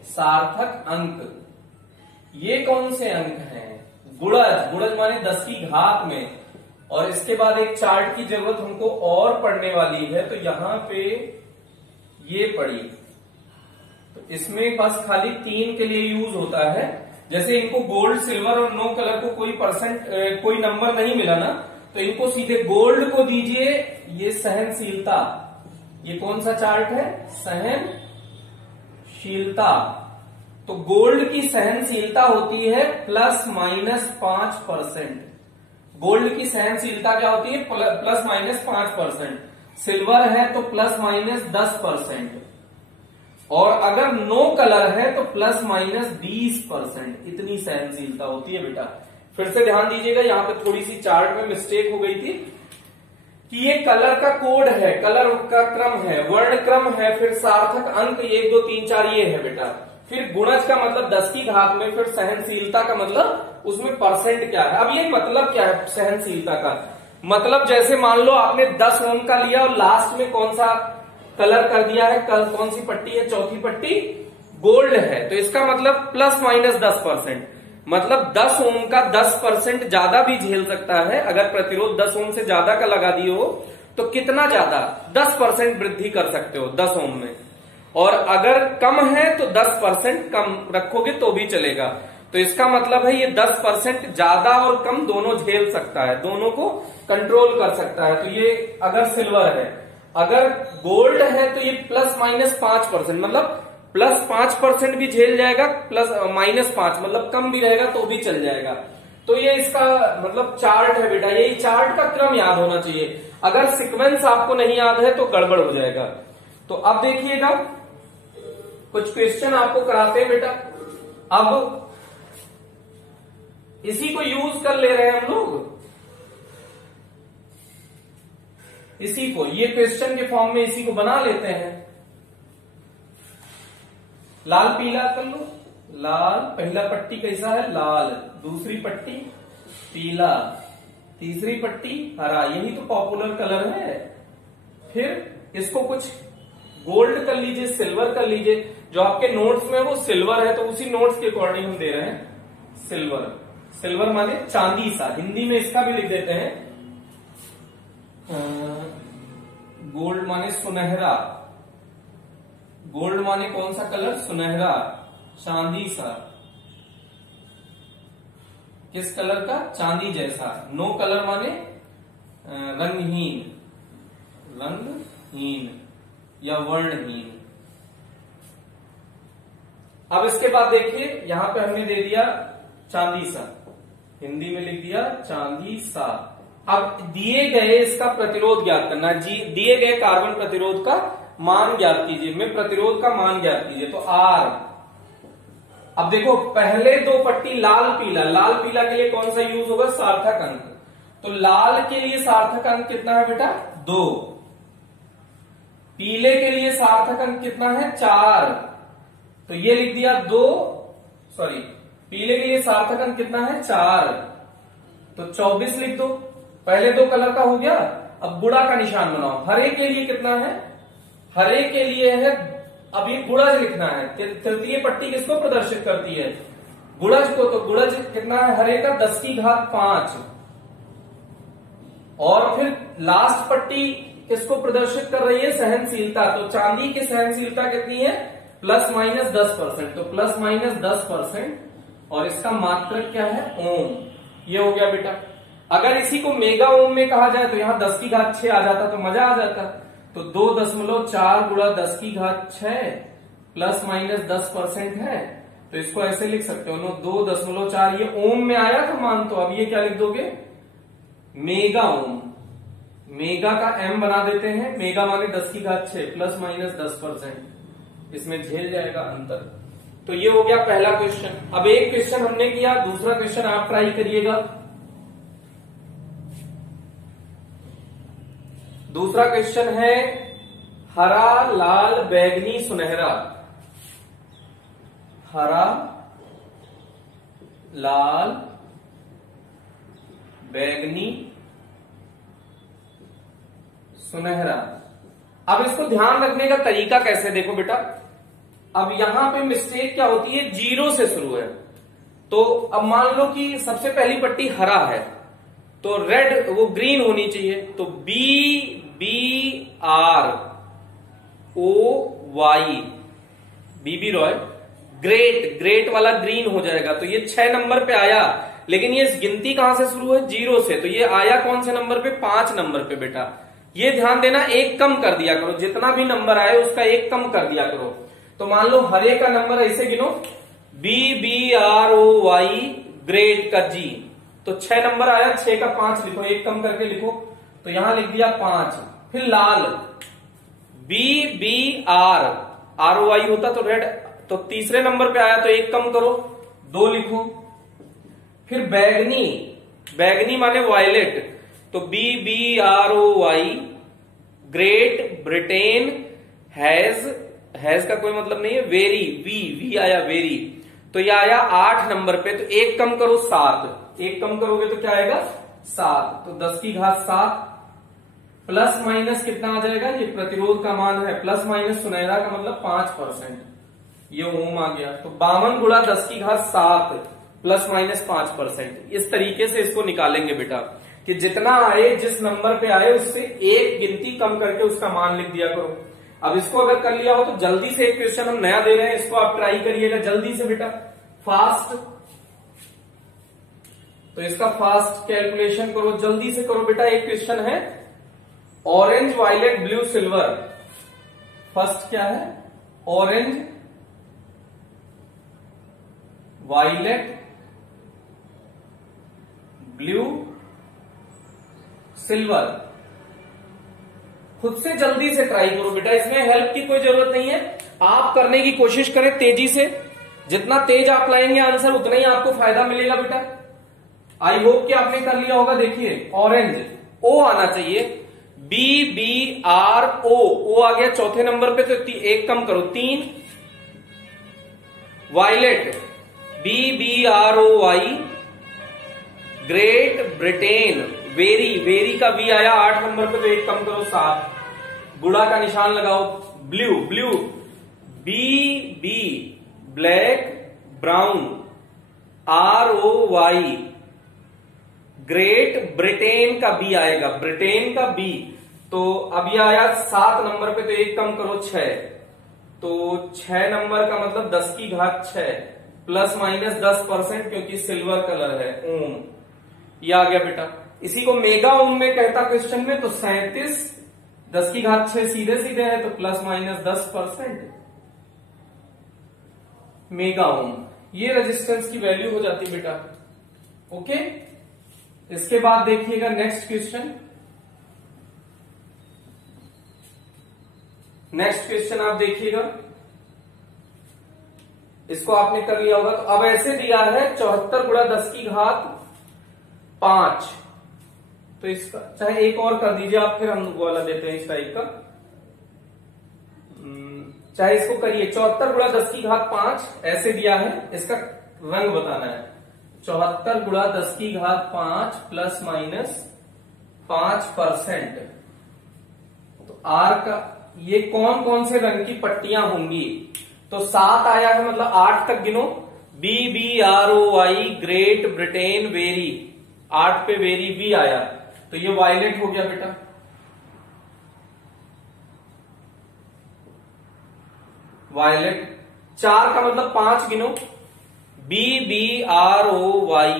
सार्थक अंक। ये कौन से अंक हैं, गुणज। गुणज माने 10 की घात में। और इसके बाद एक चार्ट की जरूरत हमको और पढ़ने वाली है, तो यहां पे ये पढ़ी, तो इसमें बस खाली 3 के लिए यूज होता है। जैसे इनको गोल्ड सिल्वर और नो कलर को कोई नंबर नहीं मिला ना, तो इनको सीधे गोल्ड को दीजिए ये सहनशीलता। ये कौन सा चार्ट है, सहनशीलता। तो गोल्ड की सहनशीलता होती है ±5%। गोल्ड की सहनशीलता क्या होती है, ±5%। सिल्वर है तो ±10%। और अगर नो कलर है तो ±20%। इतनी सहनशीलता होती है बेटा। फिर से ध्यान दीजिएगा, यहां पे थोड़ी सी चार्ट में मिस्टेक हो गई थी कि ये कलर का कोड है, कलर का क्रम है, वर्ण क्रम है, फिर सार्थक अंक 1 2 3 4 ये है बेटा। फिर गुणज का मतलब 10 की घात में, फिर सहनशीलता का मतलब उसमें परसेंट क्या है। अब ये मतलब क्या है सहनशीलता का, मतलब जैसे मान लो आपने 10 ओम का लिया और लास्ट में कौन सा कलर कर दिया है, कौन सी पट्टी है, चौथी पट्टी गोल्ड है, तो इसका मतलब ±10%। मतलब 10 ओम का 10% ज्यादा भी झेल सकता है। अगर प्रतिरोध 10 ओम से ज्यादा का लगा दिए हो तो कितना ज्यादा, 10% वृद्धि कर सकते हो 10 ओम में। और अगर कम है तो 10% कम रखोगे तो भी चलेगा। तो इसका मतलब है ये 10% ज्यादा और कम दोनों झेल सकता है, दोनों को कंट्रोल कर सकता है। तो ये अगर सिल्वर है, अगर गोल्ड है तो ये ±5%, मतलब +5% भी झेल जाएगा, -5 मतलब कम भी रहेगा तो भी चल जाएगा। तो ये इसका मतलब चार्ट है बेटा। यही चार्ट का क्रम याद होना चाहिए, अगर सीक्वेंस आपको नहीं याद है तो गड़बड़ हो जाएगा। तो अब देखिएगा कुछ क्वेश्चन आपको कराते हैं बेटा। अब इसी को यूज कर ले रहे हैं हम लोग, इसी को, ये क्वेश्चन के फॉर्म में इसी को बना लेते हैं। लाल पीला कर लो, लाल पहला पट्टी कैसा है, लाल, दूसरी पट्टी पीला, तीसरी पट्टी हरा, यही तो पॉपुलर कलर है। फिर इसको कुछ गोल्ड कर लीजिए, सिल्वर कर लीजिए। जो आपके नोट्स में वो सिल्वर है तो उसी नोट्स के अकॉर्डिंग हम दे रहे हैं सिल्वर। सिल्वर माने चांदी सा, हिंदी में इसका भी लिख देते हैं। गोल्ड माने सुनहरा, गोल्ड माने कौन सा कलर, सुनहरा, चांदी सा। किस कलर का, चांदी जैसा। नो कलर माने रंगहीन, रंगहीन या वर्णहीन। अब इसके बाद देखिए यहां पे हमने दे दिया चांदी सा, हिंदी में लिख दिया चांदी सा। अब दिए गए इसका प्रतिरोध ज्ञात करना है, दिए गए कार्बन प्रतिरोध का मान ज्ञात कीजिए, में प्रतिरोध का मान ज्ञात कीजिए। तो R, अब देखो पहले दो पट्टी लाल पीला, लाल पीला के लिए कौन सा यूज होगा, सार्थक अंक। तो लाल के लिए सार्थक अंक कितना है बेटा, 2। पीले के लिए सार्थक अंक कितना है, 4। तो ये लिख दिया 2, सॉरी पीले के लिए सार्थक अंक कितना है, 4। तो 24 लिख दो, पहले दो कलर का हो गया। अब गुणा का निशान बनाओ। हरे के लिए कितना है, हर एक के लिए है, अब ये गुणज लिखना है। तृतीय पट्टी किसको प्रदर्शित करती है? गुणज को। तो गुणज कितना है हर एक का? 10 की घात 5। और फिर लास्ट पट्टी किसको प्रदर्शित कर रही है? सहनशीलता। तो चांदी की सहनशीलता कितनी है? ±10%। तो ±10%, और इसका मात्रक क्या है? ओम। ये हो गया बेटा। अगर इसी को मेगा ओम में कहा जाए तो यहां 10 की घात 6 आ जाता तो मजा आ जाता। तो 2.4 गुणा 10 की घात 6 ±10% है। तो इसको ऐसे लिख सकते हो, 2.4। ये ओम में आया था मान, तो अब ये क्या लिख दोगे? Mega ohm. मेगा का एम बना देते हैं। मेगा माने 10 की घात 6 ±10%। इसमें झेल जाएगा अंतर। तो ये हो गया पहला क्वेश्चन। अब एक क्वेश्चन हमने किया, दूसरा क्वेश्चन आप ट्राई करिएगा। दूसरा क्वेश्चन है हरा, लाल, बैगनी, सुनहरा। हरा, लाल, बैगनी, सुनहरा। अब इसको ध्यान रखने का तरीका कैसे? देखो बेटा, अब यहां पे मिस्टेक क्या होती है? 0 से शुरू है। तो अब मान लो कि सबसे पहली पट्टी हरा है, तो रेड वो ग्रीन होनी चाहिए। तो BBROY, B B Roy, great, great वाला ग्रीन हो जाएगा। तो ये 6 नंबर पे आया, लेकिन ये गिनती कहां से शुरू है? 0 से। तो ये आया कौन से नंबर पे? 5 नंबर पे बेटा। ये ध्यान देना, एक कम कर दिया करो। जितना भी नंबर आए उसका एक कम कर दिया करो। तो मान लो हरे का नंबर ऐसे गिनो, BBROY, ग्रेट का G। तो 6 नंबर आया, 6 का 5 लिखो, एक कम करके लिखो। तो यहां लिख दिया 5। फिर लाल, BBROY होता तो रेड, तो तीसरे नंबर पे आया तो एक कम करो, 2 लिखो। फिर बैगनी, बैगनी माने वायलेट, तो BBROY, ग्रेट ब्रिटेन हैज का कोई मतलब नहीं है, वेरी, वी आया वेरी। तो ये आया 8 नंबर पे। तो एक कम करो, 7। एक कम करोगे तो क्या आएगा? 7। तो 10 की घात 7 प्लस माइनस कितना आ जाएगा? ये प्रतिरोध का मान है, प्लस माइनस सुनहरा का मतलब 5%। ये ओम आ गया। तो 52 गुणा 10 की घात 7 प्लस माइनस 5%। इस तरीके से इसको निकालेंगे बेटा, कि जितना आए, जिस नंबर पे आए उससे एक गिनती कम करके उसका मान लिख दिया करो। अब इसको अगर कर लिया हो तो जल्दी से एक क्वेश्चन हम नया दे रहे हैं, इसको आप ट्राई करिएगा जल्दी से बेटा, फास्ट। तो इसका फास्ट कैलकुलेशन करो, जल्दी से करो बेटा। एक क्वेश्चन है orange, violet, blue, silver. First क्या है? Orange, violet, blue, silver. खुद से जल्दी से ट्राई करो बेटा, इसमें हेल्प की कोई जरूरत नहीं है। आप करने की कोशिश करें तेजी से। जितना तेज आप लाएंगे आंसर, उतना ही आपको फायदा मिलेगा बेटा। आई होप कि आपने कर लिया होगा। देखिए ऑरेंज, ओ आना चाहिए, BBRO, ओ आ गया चौथे नंबर पे, तो एक कम करो, 3। Violet, BBROY, great Britain, very, very का वी आया 8 नंबर पे, तो एक कम करो, 7। गुणा का निशान लगाओ। Blue, blue, BB, black, brown, ROY, great Britain का बी आएगा, ब्रिटेन का बी। तो अब ये आया 7 नंबर पे, तो एक कम करो, 6। तो 6 नंबर का मतलब 10 की घात 6 प्लस माइनस 10%, क्योंकि सिल्वर कलर है, ओम। ये आ गया बेटा। इसी को मेगा ओम में कहता क्वेश्चन में। तो 37, 10 की घात 6 सीधे सीधे है, तो प्लस माइनस 10% मेगा ओम। ये रेजिस्टेंस की वैल्यू हो जाती बेटा। ओके, इसके बाद देखिएगा नेक्स्ट क्वेश्चन। नेक्स्ट क्वेश्चन आप देखिएगा, इसको आपने कर लिया होगा। तो अब ऐसे दिया है 74 गुणा 10 की घात 5। तो इसका चाहे एक और कर दीजिए आप, फिर हम वाला देते हैं इस टाइप का। चाहे इसको करिए 74 गुणा 10 की घात 5 ऐसे दिया है, इसका रंग बताना है। 74 गुणा 10 की घात 5 प्लस माइनस 5%। तो आर का ये कौन कौन से रंग की पट्टियां होंगी। तो 7 आया है, मतलब 8 तक गिनो। BBROY ग्रेट ब्रिटेन वेरी, 8 पे वेरी बी आया, तो ये वायलेट हो गया बेटा। वायलेट। 4 का मतलब 5 गिनो। BBROY,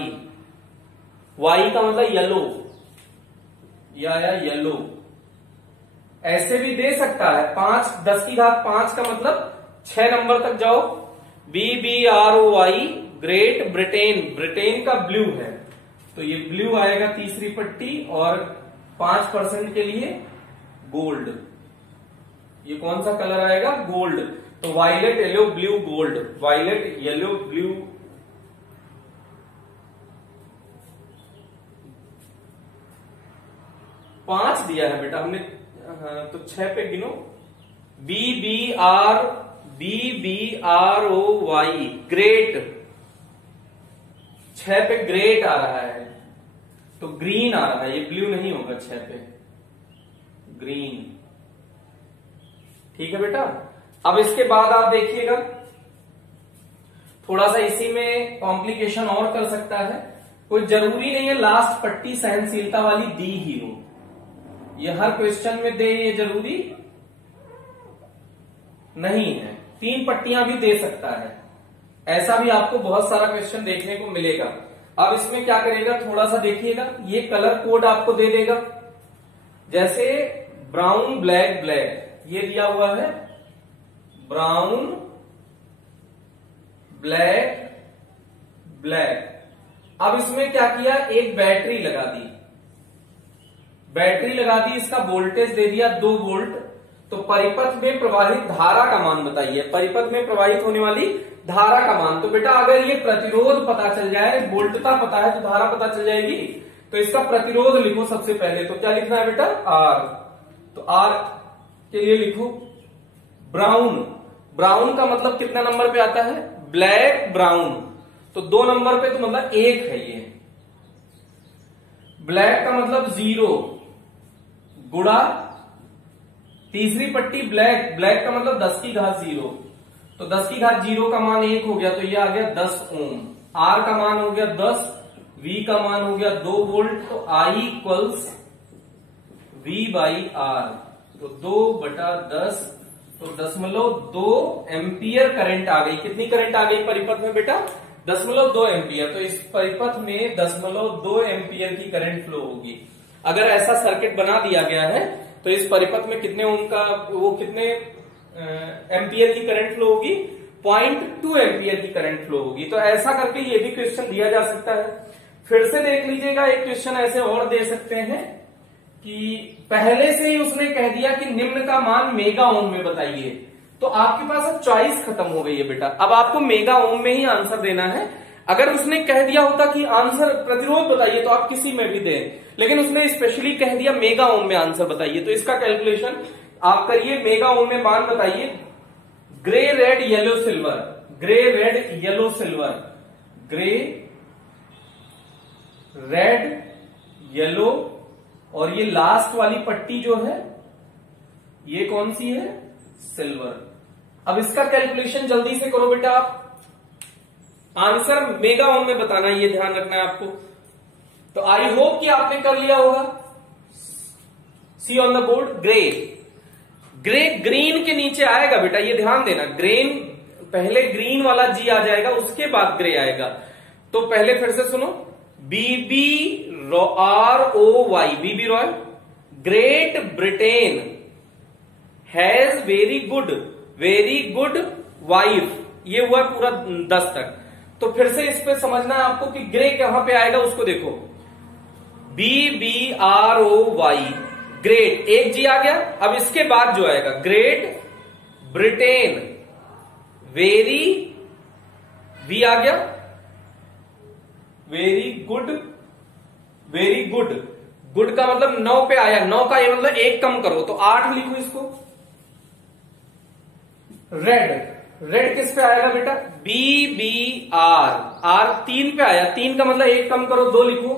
वाई का मतलब येलो, ये आया येलो। ऐसे भी दे सकता है 5, 10 की घात 5 का मतलब 6 नंबर तक जाओ। BBROY ग्रेट ब्रिटेन, ब्रिटेन का ब्लू है, तो ये ब्लू आएगा तीसरी पट्टी, और 5% के लिए गोल्ड। ये कौन सा कलर आएगा, गोल्ड। तो violet yellow blue gold, violet yellow blue. पांच दिया है बेटा हमने, तो 6 पे गिनो। BBROY ग्रेट, 6 पे ग्रेट आ रहा है, तो ग्रीन आ रहा है, ये ब्लू नहीं होगा 6 पे, ग्रीन। ठीक है बेटा। अब इसके बाद आप देखिएगा, थोड़ा सा इसी में कॉम्प्लिकेशन और कर सकता है। कोई जरूरी नहीं है लास्ट पट्टी सहनशीलता वाली दी ही हो, ये हर क्वेश्चन में दे, ये जरूरी नहीं है। 3 पट्टियां भी दे सकता है, ऐसा भी आपको बहुत सारा क्वेश्चन देखने को मिलेगा। अब इसमें क्या करेगा, थोड़ा सा देखिएगा, ये कलर कोड आपको दे देगा। जैसे ब्राउन ब्लैक ब्लैक, ये दिया हुआ है ब्राउन ब्लैक ब्लैक। अब इसमें क्या किया, एक बैटरी लगा दी, बैटरी लगा दी, इसका वोल्टेज दे दिया 2 वोल्ट। तो परिपथ में प्रवाहित धारा का मान बताइए, परिपथ में प्रवाहित होने वाली धारा का मान। तो बेटा अगर ये प्रतिरोध पता चल जाए, वोल्टता पता है तो धारा पता चल जाएगी। तो इसका प्रतिरोध लिखो सबसे पहले, तो क्या लिखना है बेटा, R। तो R के लिए लिखो ब्राउन, ब्राउन का मतलब कितना नंबर पे आता है, ब्लैक ब्राउन, तो 2 नंबर पे, तो मतलब 1 है ये। ब्लैक का मतलब 0 गुणा तीसरी पट्टी ब्लैक, ब्लैक का मतलब 10 की घात 0, तो 10 की घात 0 का मान 1 हो गया, तो ये आ गया 10 ओम। R का मान हो गया 10, V का मान हो गया 2 वोल्ट, तो I इक्वल्स V/R, तो 2/10, तो 0.2 एम्पियर करंट आ गई। कितनी करंट आ गई परिपथ में बेटा, 0.2 एम्पियर। तो इस परिपथ में 0.2 एम्पियर की करंट फ्लो होगी। अगर ऐसा सर्किट बना दिया गया है तो इस परिपथ में कितने ओम का, वो कितने एम्पियर की करंट फ्लो होगी, 0.2 एम्पियर की करंट फ्लो होगी। तो ऐसा करके ये भी क्वेश्चन दिया जा सकता है। फिर से देख लीजिएगा, एक क्वेश्चन ऐसे और दे सकते हैं कि पहले से ही उसने कह दिया कि निम्न का मान मेगा ओम में बताइए, तो आपके पास अब चॉइस खत्म हो गई है बेटा, अब आपको मेगा ओम में ही आंसर देना है। अगर उसने कह दिया होता कि आंसर प्रतिरोध बताइए तो आप किसी में भी दें, लेकिन उसने स्पेशली कह दिया मेगा ओम में आंसर बताइए, तो इसका कैलकुलेशन आप करिए। मेगा ओम में मान बताइए, grey red yellow silver, grey red yellow silver, grey red yellow, और ये लास्ट वाली पट्टी जो है ये कौन सी है, सिल्वर। अब इसका कैलकुलेशन जल्दी से करो बेटा, आप आंसर मेगा ओम में बताना है, ये ध्यान रखना है आपको। तो आई होप कि आपने कर लिया होगा। See on the board, grey, grey green के नीचे आएगा बेटा, ये ध्यान देना, ग्रीन पहले ग्रीन वाला जी आ जाएगा, उसके बाद ग्रे आएगा। तो पहले फिर से सुनो, BBROY, B B Roy, great Britain has very good wife, ये हुआ पूरा 10 तक। तो फिर से इस पे समझना है आपको कि ग्रे कहां पे आएगा, उसको देखो, BBROY ग्रेट, एक जी आ गया। अब इसके बाद जो आएगा, ग्रेट ब्रिटेन वेरी, वी आ गया, वेरी गुड, गुड का मतलब 9 पे आया, 9 का ये मतलब 1 कम करो, तो 8 लिखो इसको। रेड, रेड किस पे आएगा बेटा, BBR, R 3 पे आया, 3 का मतलब 1 कम करो, 2 लिखो,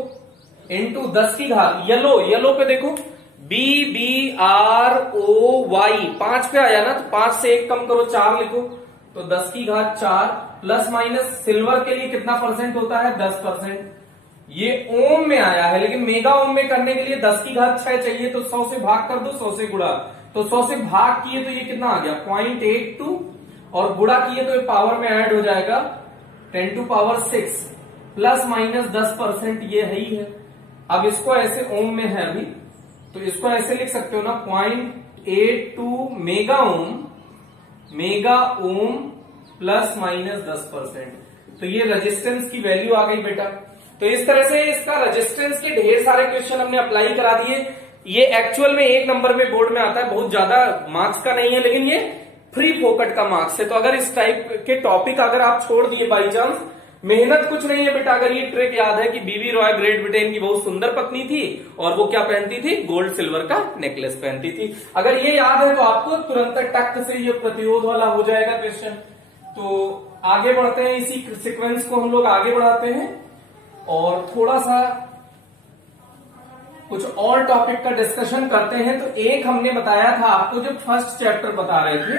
इंटू 10 की घात। येलो, येलो पे देखो, BBROY ROY 5 पे आया ना, तो 5 से 1 कम करो, 4 लिखो, तो 10 की घात 4 प्लस माइनस सिल्वर के लिए कितना परसेंट होता है? 10%। ये ओम में आया है, लेकिन मेगा ओम में करने के लिए 10 की घात 6 चाहिए, तो 100 से भाग कर दो, 100 से गुणा, तो 100 से भाग किए तो ये कितना आ गया? 0.82, और गुणा किए तो ये पावर में ऐड हो जाएगा 10⁶, प्लस माइनस 10%, ये है ही है। अब इसको ऐसे ओम में है अभी, तो इसको ऐसे लिख सकते हो ना, 0.82 मेगा ओम प्लस माइनस 10%, तो ये रेजिस्टेंस की वैल्यू आ गई बेटा। तो इस तरह से इसका रेजिस्टेंस के ढेर सारे क्वेश्चन हमने अप्लाई करा दिए। ये एक्चुअल में 1 नंबर में बोर्ड में आता है, बहुत ज्यादा मार्क्स का नहीं है, लेकिन ये फ्री फोकट का मार्क्स है। तो अगर इस टाइप के टॉपिक अगर आप छोड़ दिए बाई चांस, मेहनत कुछ नहीं है बेटा। अगर ये ट्रिक याद है कि बीबी रॉय ग्रेट ब्रिटेन की बहुत सुंदर पत्नी थी और वो क्या पहनती थी? गोल्ड सिल्वर का नेकलेस पहनती थी। अगर ये याद है तो आपको तुरंत टक से ये प्रतिरोध वाला हो जाएगा क्वेश्चन। तो आगे बढ़ते हैं, इसी सीक्वेंस को हम लोग आगे बढ़ाते हैं और थोड़ा सा कुछ और टॉपिक का डिस्कशन करते हैं। तो एक हमने बताया था आपको, जो फर्स्ट चैप्टर बता रहे थे,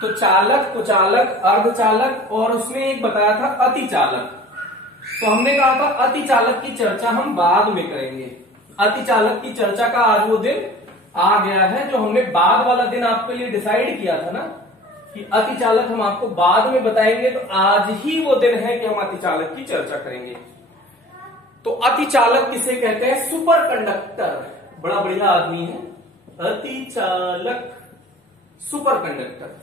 तो चालक, कुचालक, अर्धचालक, और उसमें एक बताया था अतिचालक। तो हमने कहा था अतिचालक की चर्चा हम बाद में करेंगे। अतिचालक की चर्चा का आज वो दिन आ गया है, जो हमने बाद वाला दिन आपके लिए डिसाइड किया था ना कि अतिचालक हम आपको बाद में बताएंगे। तो आज ही वो दिन है कि हम अतिचालक की चर्चा करेंगे। तो अतिचालक किसे कहते हैं? Super conductor. बड़ा बढ़िया आदमी है अतिचालक, सुपर कंडक्टर।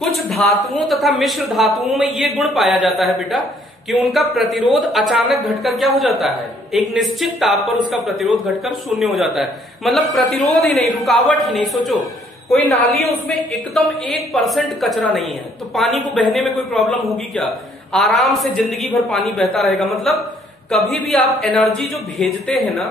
कुछ धातुओं तथा मिश्र धातुओं में यह गुण पाया जाता है बेटा कि उनका प्रतिरोध अचानक घटकर क्या हो जाता है? एक निश्चित ताप पर उसका प्रतिरोध घटकर शून्य हो जाता है। मतलब प्रतिरोध ही नहीं, रुकावट ही नहीं। सोचो कोई नाली है, उसमें एकदम 1% कचरा नहीं है, तो पानी को बहने में कोई प्रॉब्लम होगी क्या? आराम से जिंदगी भर पानी बहता रहेगा। मतलब कभी भी आप एनर्जी जो भेजते हैं ना,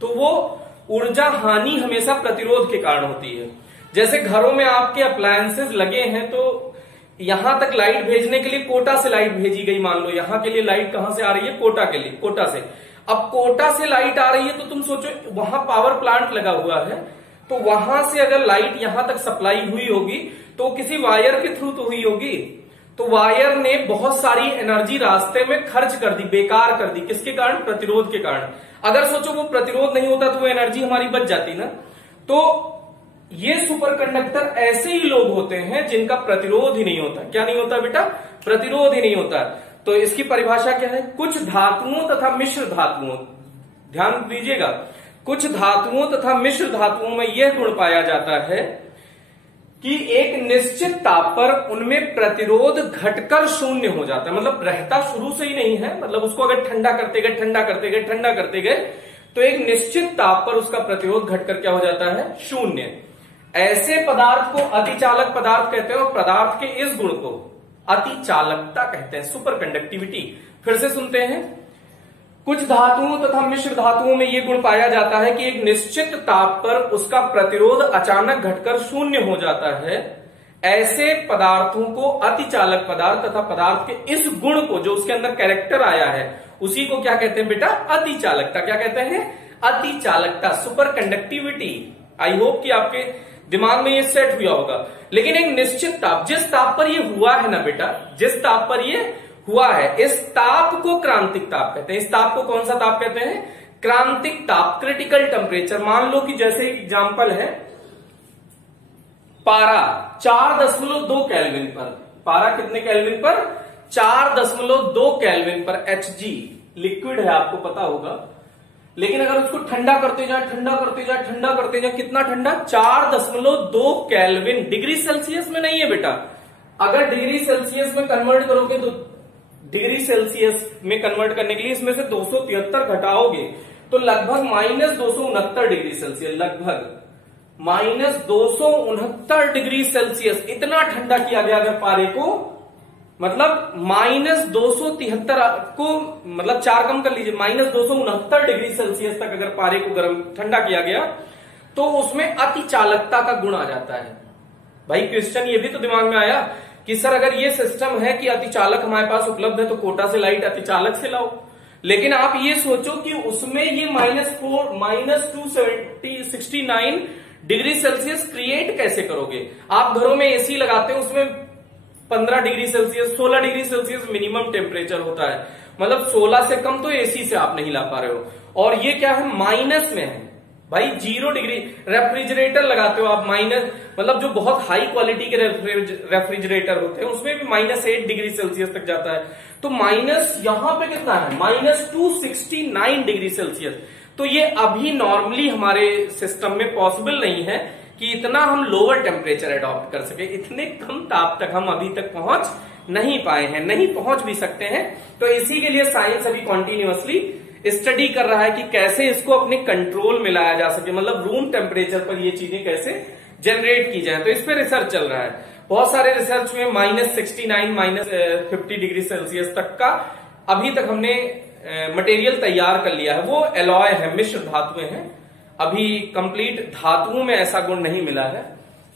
तो वो ऊर्जा हानि हमेशा प्रतिरोध के कारण होती है। जैसे घरों में आपके अप्लायंसेस लगे हैं, तो यहां तक लाइट भेजने के लिए कोटा से लाइट भेजी गई। मान लो यहां के लिए लाइट कहां से आ रही है? कोटा के लिए, कोटा से। अब कोटा से लाइट आ रही है, तो तुम सोचो वहां पावर प्लांट लगा हुआ है, तो वहां से अगर लाइट यहां तक सप्लाई हुई होगी तो किसी वायर के थ्रू तो हुई होगी। तो वायर ने बहुत सारी एनर्जी रास्ते में खर्च कर दी, बेकार कर दी। किसके कारण? प्रतिरोध के कारण। अगर सोचो वो प्रतिरोध नहीं होता तो वो एनर्जी हमारी बच जाती ना। तो ये सुपर कंडक्टर ऐसे ही लोग होते हैं जिनका प्रतिरोध ही नहीं होता। क्या नहीं होता बेटा? प्रतिरोध ही नहीं होता। तो इसकी परिभाषा क्या है? कुछ धातुओं तथा मिश्र धातुओं, ध्यान दीजिएगा, कुछ धातुओं तथा मिश्र धातुओं में यह गुण पाया जाता है कि एक निश्चित ताप पर उनमें प्रतिरोध घटकर शून्य हो जाता है। मतलब रहता शुरू से ही नहीं है, मतलब उसको अगर ठंडा करते गए, ठंडा करते गए, ठंडा करते गए, तो एक निश्चित ताप पर उसका प्रतिरोध घटकर क्या हो जाता है? शून्य। ऐसे पदार्थ को अतिचालक पदार्थ कहते हैं और पदार्थ के इस गुण को अतिचालकता कहते हैं, सुपर कंडक्टिविटी। फिर से सुनते हैं, कुछ धातुओं तथा मिश्र धातुओं में यह गुण पाया जाता है कि एक निश्चित ताप पर उसका प्रतिरोध अचानक घटकर शून्य हो जाता है। ऐसे पदार्थों को अतिचालक पदार्थ तथा पदार्थ के इस गुण को, जो उसके अंदर कैरेक्टर आया है, उसी को क्या कहते हैं बेटा? अतिचालकता। क्या कहते हैं? अतिचालकता, सुपर कंडक्टिविटी। आई होप कि आपके दिमाग में ये सेट हुआ होगा। लेकिन एक निश्चित ताप, जिस ताप पर ये हुआ है ना बेटा, जिस ताप पर ये हुआ है, इस ताप को क्रांतिक ताप कहते हैं। इस ताप को कौन सा ताप कहते हैं? क्रांतिक ताप, क्रिटिकल टेम्परेचर। मान लो कि जैसे एग्जांपल है पारा 4.2 केल्विन पर। पारा कितने केल्विन पर? 4.2 केल्विन पर। Hg लिक्विड है, आपको पता होगा। लेकिन अगर उसको ठंडा करते जाए, ठंडा करते जाए, ठंडा करते जाए, कितना ठंडा? 4.2 केल्विन। डिग्री सेल्सियस में नहीं है बेटा। अगर डिग्री सेल्सियस में कन्वर्ट करोगे तो डिग्री सेल्सियस में कन्वर्ट करने के लिए इसमें से 273 घटाओगे तो लगभग -269 डिग्री सेल्सियस, लगभग -269 डिग्री सेल्सियस। इतना ठंडा किया गया अगर पारे को, मतलब -273 को, मतलब 4 कम कर लीजिए, -269 डिग्री सेल्सियस तक अगर पारे को गर्म ठंडा किया गया तो उसमें अतिचालकता का गुण आ जाता है। भाई क्वेश्चन ये भी तो दिमाग में आया कि सर अगर ये सिस्टम है कि अतिचालक हमारे पास उपलब्ध है तो कोटा से लाइट अतिचालक से लाओ। लेकिन आप ये सोचो कि उसमें ये -269 डिग्री सेल्सियस क्रिएट कैसे करोगे? आप घरों में एसी लगाते हो, उसमें 15 degree Celsius 16 degree Celsius minimum temperature होता है, मतलब 16 से कम तो एसी से आप नहीं ला पा रहे हो। और ये क्या है, माइनस में है भाई, 0 डिग्री। रेफ्रिजरेटर लगाते हो आप, माइनस, मतलब जो बहुत हाई क्वालिटी के रेफ्रिजरेटर होते हैं उसमें भी -8 डिग्री सेल्सियस तक जाता है। तो माइनस यहां पे कितना है, -269 डिग्री सेल्सियस। तो ये अभी नॉर्मली हमारे सिस्टम में पॉसिबल नहीं है कि इतना हम लोअर टेम्परेचर अडॉप्ट कर सके। इतने कम ताप तक हम अभी तक पहुंच नहीं पाए हैं, नहीं पहुंच भी सकते हैं। तो इसी के लिए साइंस अभी कॉन्टिन्यूअसली स्टडी कर रहा है कि कैसे इसको अपने कंट्रोल में लाया जा सके, मतलब रूम टेम्परेचर पर ये चीजें कैसे जनरेट की जाए। तो इस पे रिसर्च चल रहा है, बहुत सारे रिसर्च में -69 -50 डिग्री सेल्सियस तक का अभी तक हमने मटेरियल तैयार कर लिया है। वो एलॉय है, मिश्र धातुएं हैं, अभी कंप्लीट धातुओं में ऐसा गुण नहीं मिला है।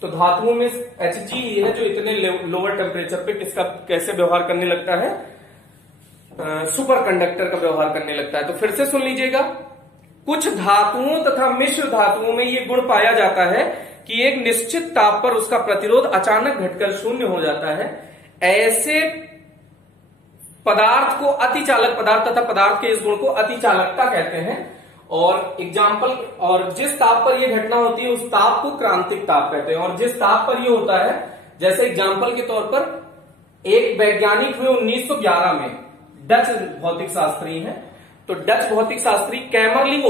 तो धातुओं में Hg ही है जो इतने लोअर टेम्परेचर पे किसका कैसे व्यवहार करने लगता है, सुपर कंडक्टर का व्यवहार करने लगता है। तो फिर से सुन लीजिएगा, कुछ धातुओं तथा मिश्र धातुओं में ये गुण पाया जाता है कि एक निश्चित ताप पर उसका प्रतिरोध अचानक घटकर शून्य हो जाता है। ऐसे पदार्थ को अतिचालक पदार्थ तथा पदार्थ के इस गुण को अतिचालकता कहते हैं। और एग्जाम्पल, और जिस ताप पर यह घटना होती है उस ताप को क्रांतिक ताप कहते हैं। और जिस ताप पर यह होता है, जैसे एग्जाम्पल के तौर पर एक वैज्ञानिक हुए 1911 में, डच भौतिक शास्त्री हैं, तो डच भौतिक शास्त्री कैमरलिंग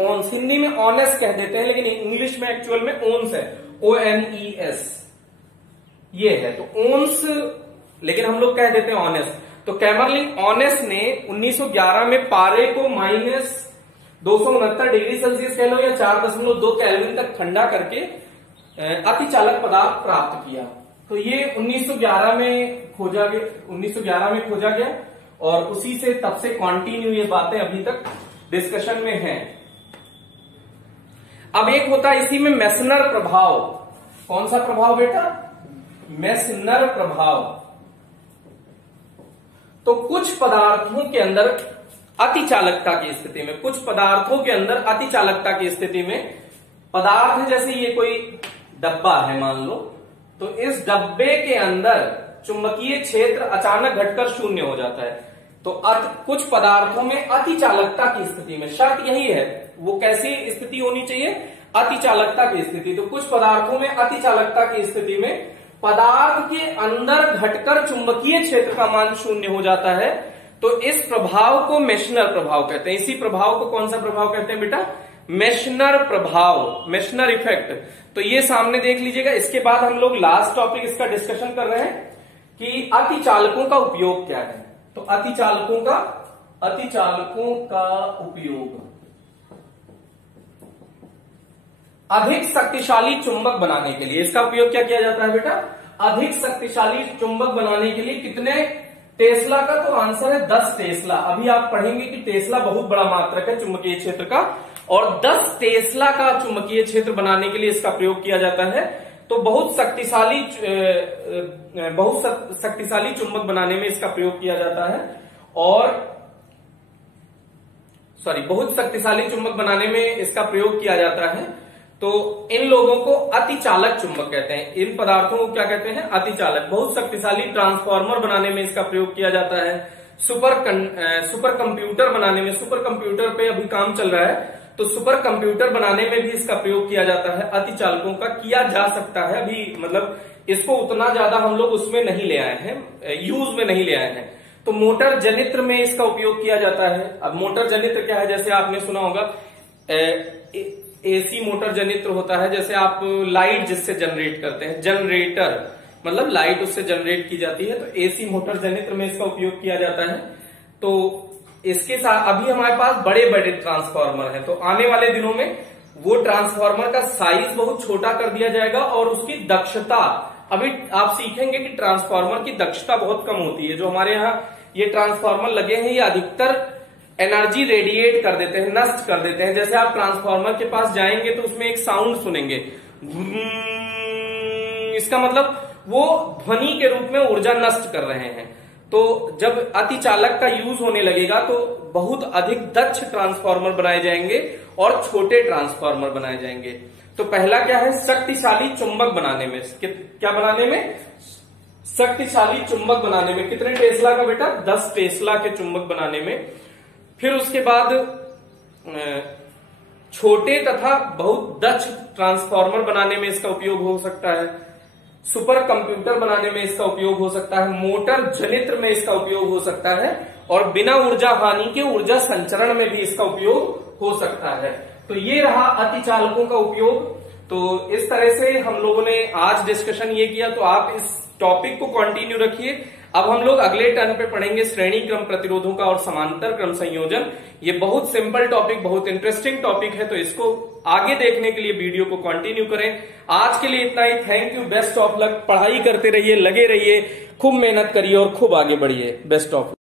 ओन्स, हिंदी में ऑनेस कह देते हैं लेकिन इंग्लिश में एक्चुअल में ओन्स है, ONES ये है। तो ओन्स, लेकिन हम लोग कह देते हैं ऑनेस। तो कैमरलिंग ऑनेस ने 1911 में पारे को -269 डिग्री सेल्सियस कह लो या 4.2 केल्विन तक ठंडा करके अतिचालक पदार्थ प्राप्त किया। तो ये 1911 में खोजा गया और उसी से तब से कंटिन्यू ये बातें अभी तक डिस्कशन में हैं। अब एक होता है इसी में मेसनर प्रभाव। कौन सा प्रभाव बेटा? मेसनर प्रभाव। तो कुछ पदार्थों के अंदर अतिचालकता की स्थिति में, स्थिति में पदार्थ है, जैसे ये कोई डब्बा है मान लो, तो इस डब्बे के अंदर चुंबकीय क्षेत्र अचानक घटकर शून्य हो जाता है। तो कुछ पदार्थों में अतिचालकता की स्थिति में, शर्त यही है, वो कैसी स्थिति होनी चाहिए, अतिचालकता की स्थिति। तो कुछ पदार्थों में अतिचालकता की स्थिति में पदार्थ के अंदर घटकर चुंबकीय क्षेत्र का मान शून्य हो जाता है। तो इस प्रभाव को मेशनर प्रभाव कहते हैं। इसी प्रभाव को कौन सा प्रभाव कहते हैं बेटा? मेशनर प्रभाव, मेशनर इफेक्ट। तो ये सामने देख लीजिएगा। इसके बाद हम लोग लास्ट टॉपिक इसका डिस्कशन कर रहे हैं कि अतिचालकों का उपयोग क्या है। तो अतिचालकों का उपयोग अधिक शक्तिशाली चुंबक बनाने के लिए। इसका उपयोग क्या किया जाता है बेटा? अधिक शक्तिशाली चुंबक बनाने के लिए। कितने टेस्ला का? तो आंसर है 10 टेस्ला। अभी आप पढ़ेंगे कि टेस्ला बहुत बड़ा मात्रक है चुंबकीय क्षेत्र का, और 10 टेस्ला का चुंबकीय क्षेत्र बनाने के लिए इसका प्रयोग किया जाता है। तो बहुत शक्तिशाली चुंबक बनाने में इसका प्रयोग किया जाता है। बहुत शक्तिशाली चुंबक बनाने में इसका प्रयोग किया जाता है। तो इन लोगों को अतिचालक चुंबक कहते हैं। इन पदार्थों को क्या कहते हैं? अतिचालक। बहुत शक्तिशाली ट्रांसफार्मर बनाने में इसका प्रयोग किया जाता है। सुपर कंप्यूटर बनाने में, सुपर कंप्यूटर पे अभी काम चल रहा है, तो सुपर कंप्यूटर बनाने में भी इसका प्रयोग किया जाता है। अतिचालकों का किया जा सकता है, अभी मतलब इसको उतना ज्यादा हम लोग उसमें नहीं ले आए हैं, यूज में नहीं ले आए हैं। तो मोटर जनित्र में इसका उपयोग किया जाता है। अब मोटर जनित्र क्या है? जैसे आपने सुना होगा एसी मोटर जनित्र होता है, जैसे आप लाइट जिससे जनरेट करते हैं, जनरेटर मतलब लाइट उससे जनरेट की जाती है। तो एसी मोटर जनित्र में इसका उपयोग किया जाता है। तो इसके साथ अभी हमारे पास बड़े बड़े ट्रांसफार्मर हैं, तो आने वाले दिनों में वो ट्रांसफार्मर का साइज बहुत छोटा कर दिया जाएगा और उसकी दक्षता, अभी आप सीखेंगे कि ट्रांसफार्मर की दक्षता बहुत कम होती है। जो हमारे यहाँ ये ट्रांसफार्मर लगे हैं, ये अधिकतर एनर्जी रेडिएट कर देते हैं, नष्ट कर देते हैं। जैसे आप ट्रांसफार्मर के पास जाएंगे तो उसमें एक साउंड सुनेंगे, इसका मतलब वो ध्वनि के रूप में ऊर्जा नष्ट कर रहे हैं। तो जब अतिचालक का यूज होने लगेगा तो बहुत अधिक दक्ष ट्रांसफार्मर बनाए जाएंगे और छोटे ट्रांसफार्मर बनाए जाएंगे। तो पहला क्या है, शक्तिशाली चुंबक बनाने में। क्या बनाने में? शक्तिशाली चुंबक बनाने में। कितने टेस्ला का बेटा? 10 टेस्ला के चुंबक बनाने में। फिर उसके बाद छोटे तथा बहुत दक्ष ट्रांसफार्मर बनाने में इसका उपयोग हो सकता है। सुपर कंप्यूटर बनाने में इसका उपयोग हो सकता है। मोटर जनित्र में इसका उपयोग हो सकता है। और बिना ऊर्जा हानि के ऊर्जा संचरण में भी इसका उपयोग हो सकता है। तो ये रहा अतिचालकों का उपयोग। तो इस तरह से हम लोगों ने आज डिस्कशन ये किया। तो आप इस टॉपिक को कंटिन्यू रखिए। अब हम लोग अगले टर्न पे पढ़ेंगे श्रेणी क्रम प्रतिरोधों का और समांतर क्रम संयोजन। ये बहुत सिंपल टॉपिक, बहुत इंटरेस्टिंग टॉपिक है। तो इसको आगे देखने के लिए वीडियो को कंटिन्यू करें। आज के लिए इतना ही। Thank you, best of luck. पढ़ाई करते रहिए, लगे रहिए, खूब मेहनत करिए और खूब आगे बढ़िए। Best of luck.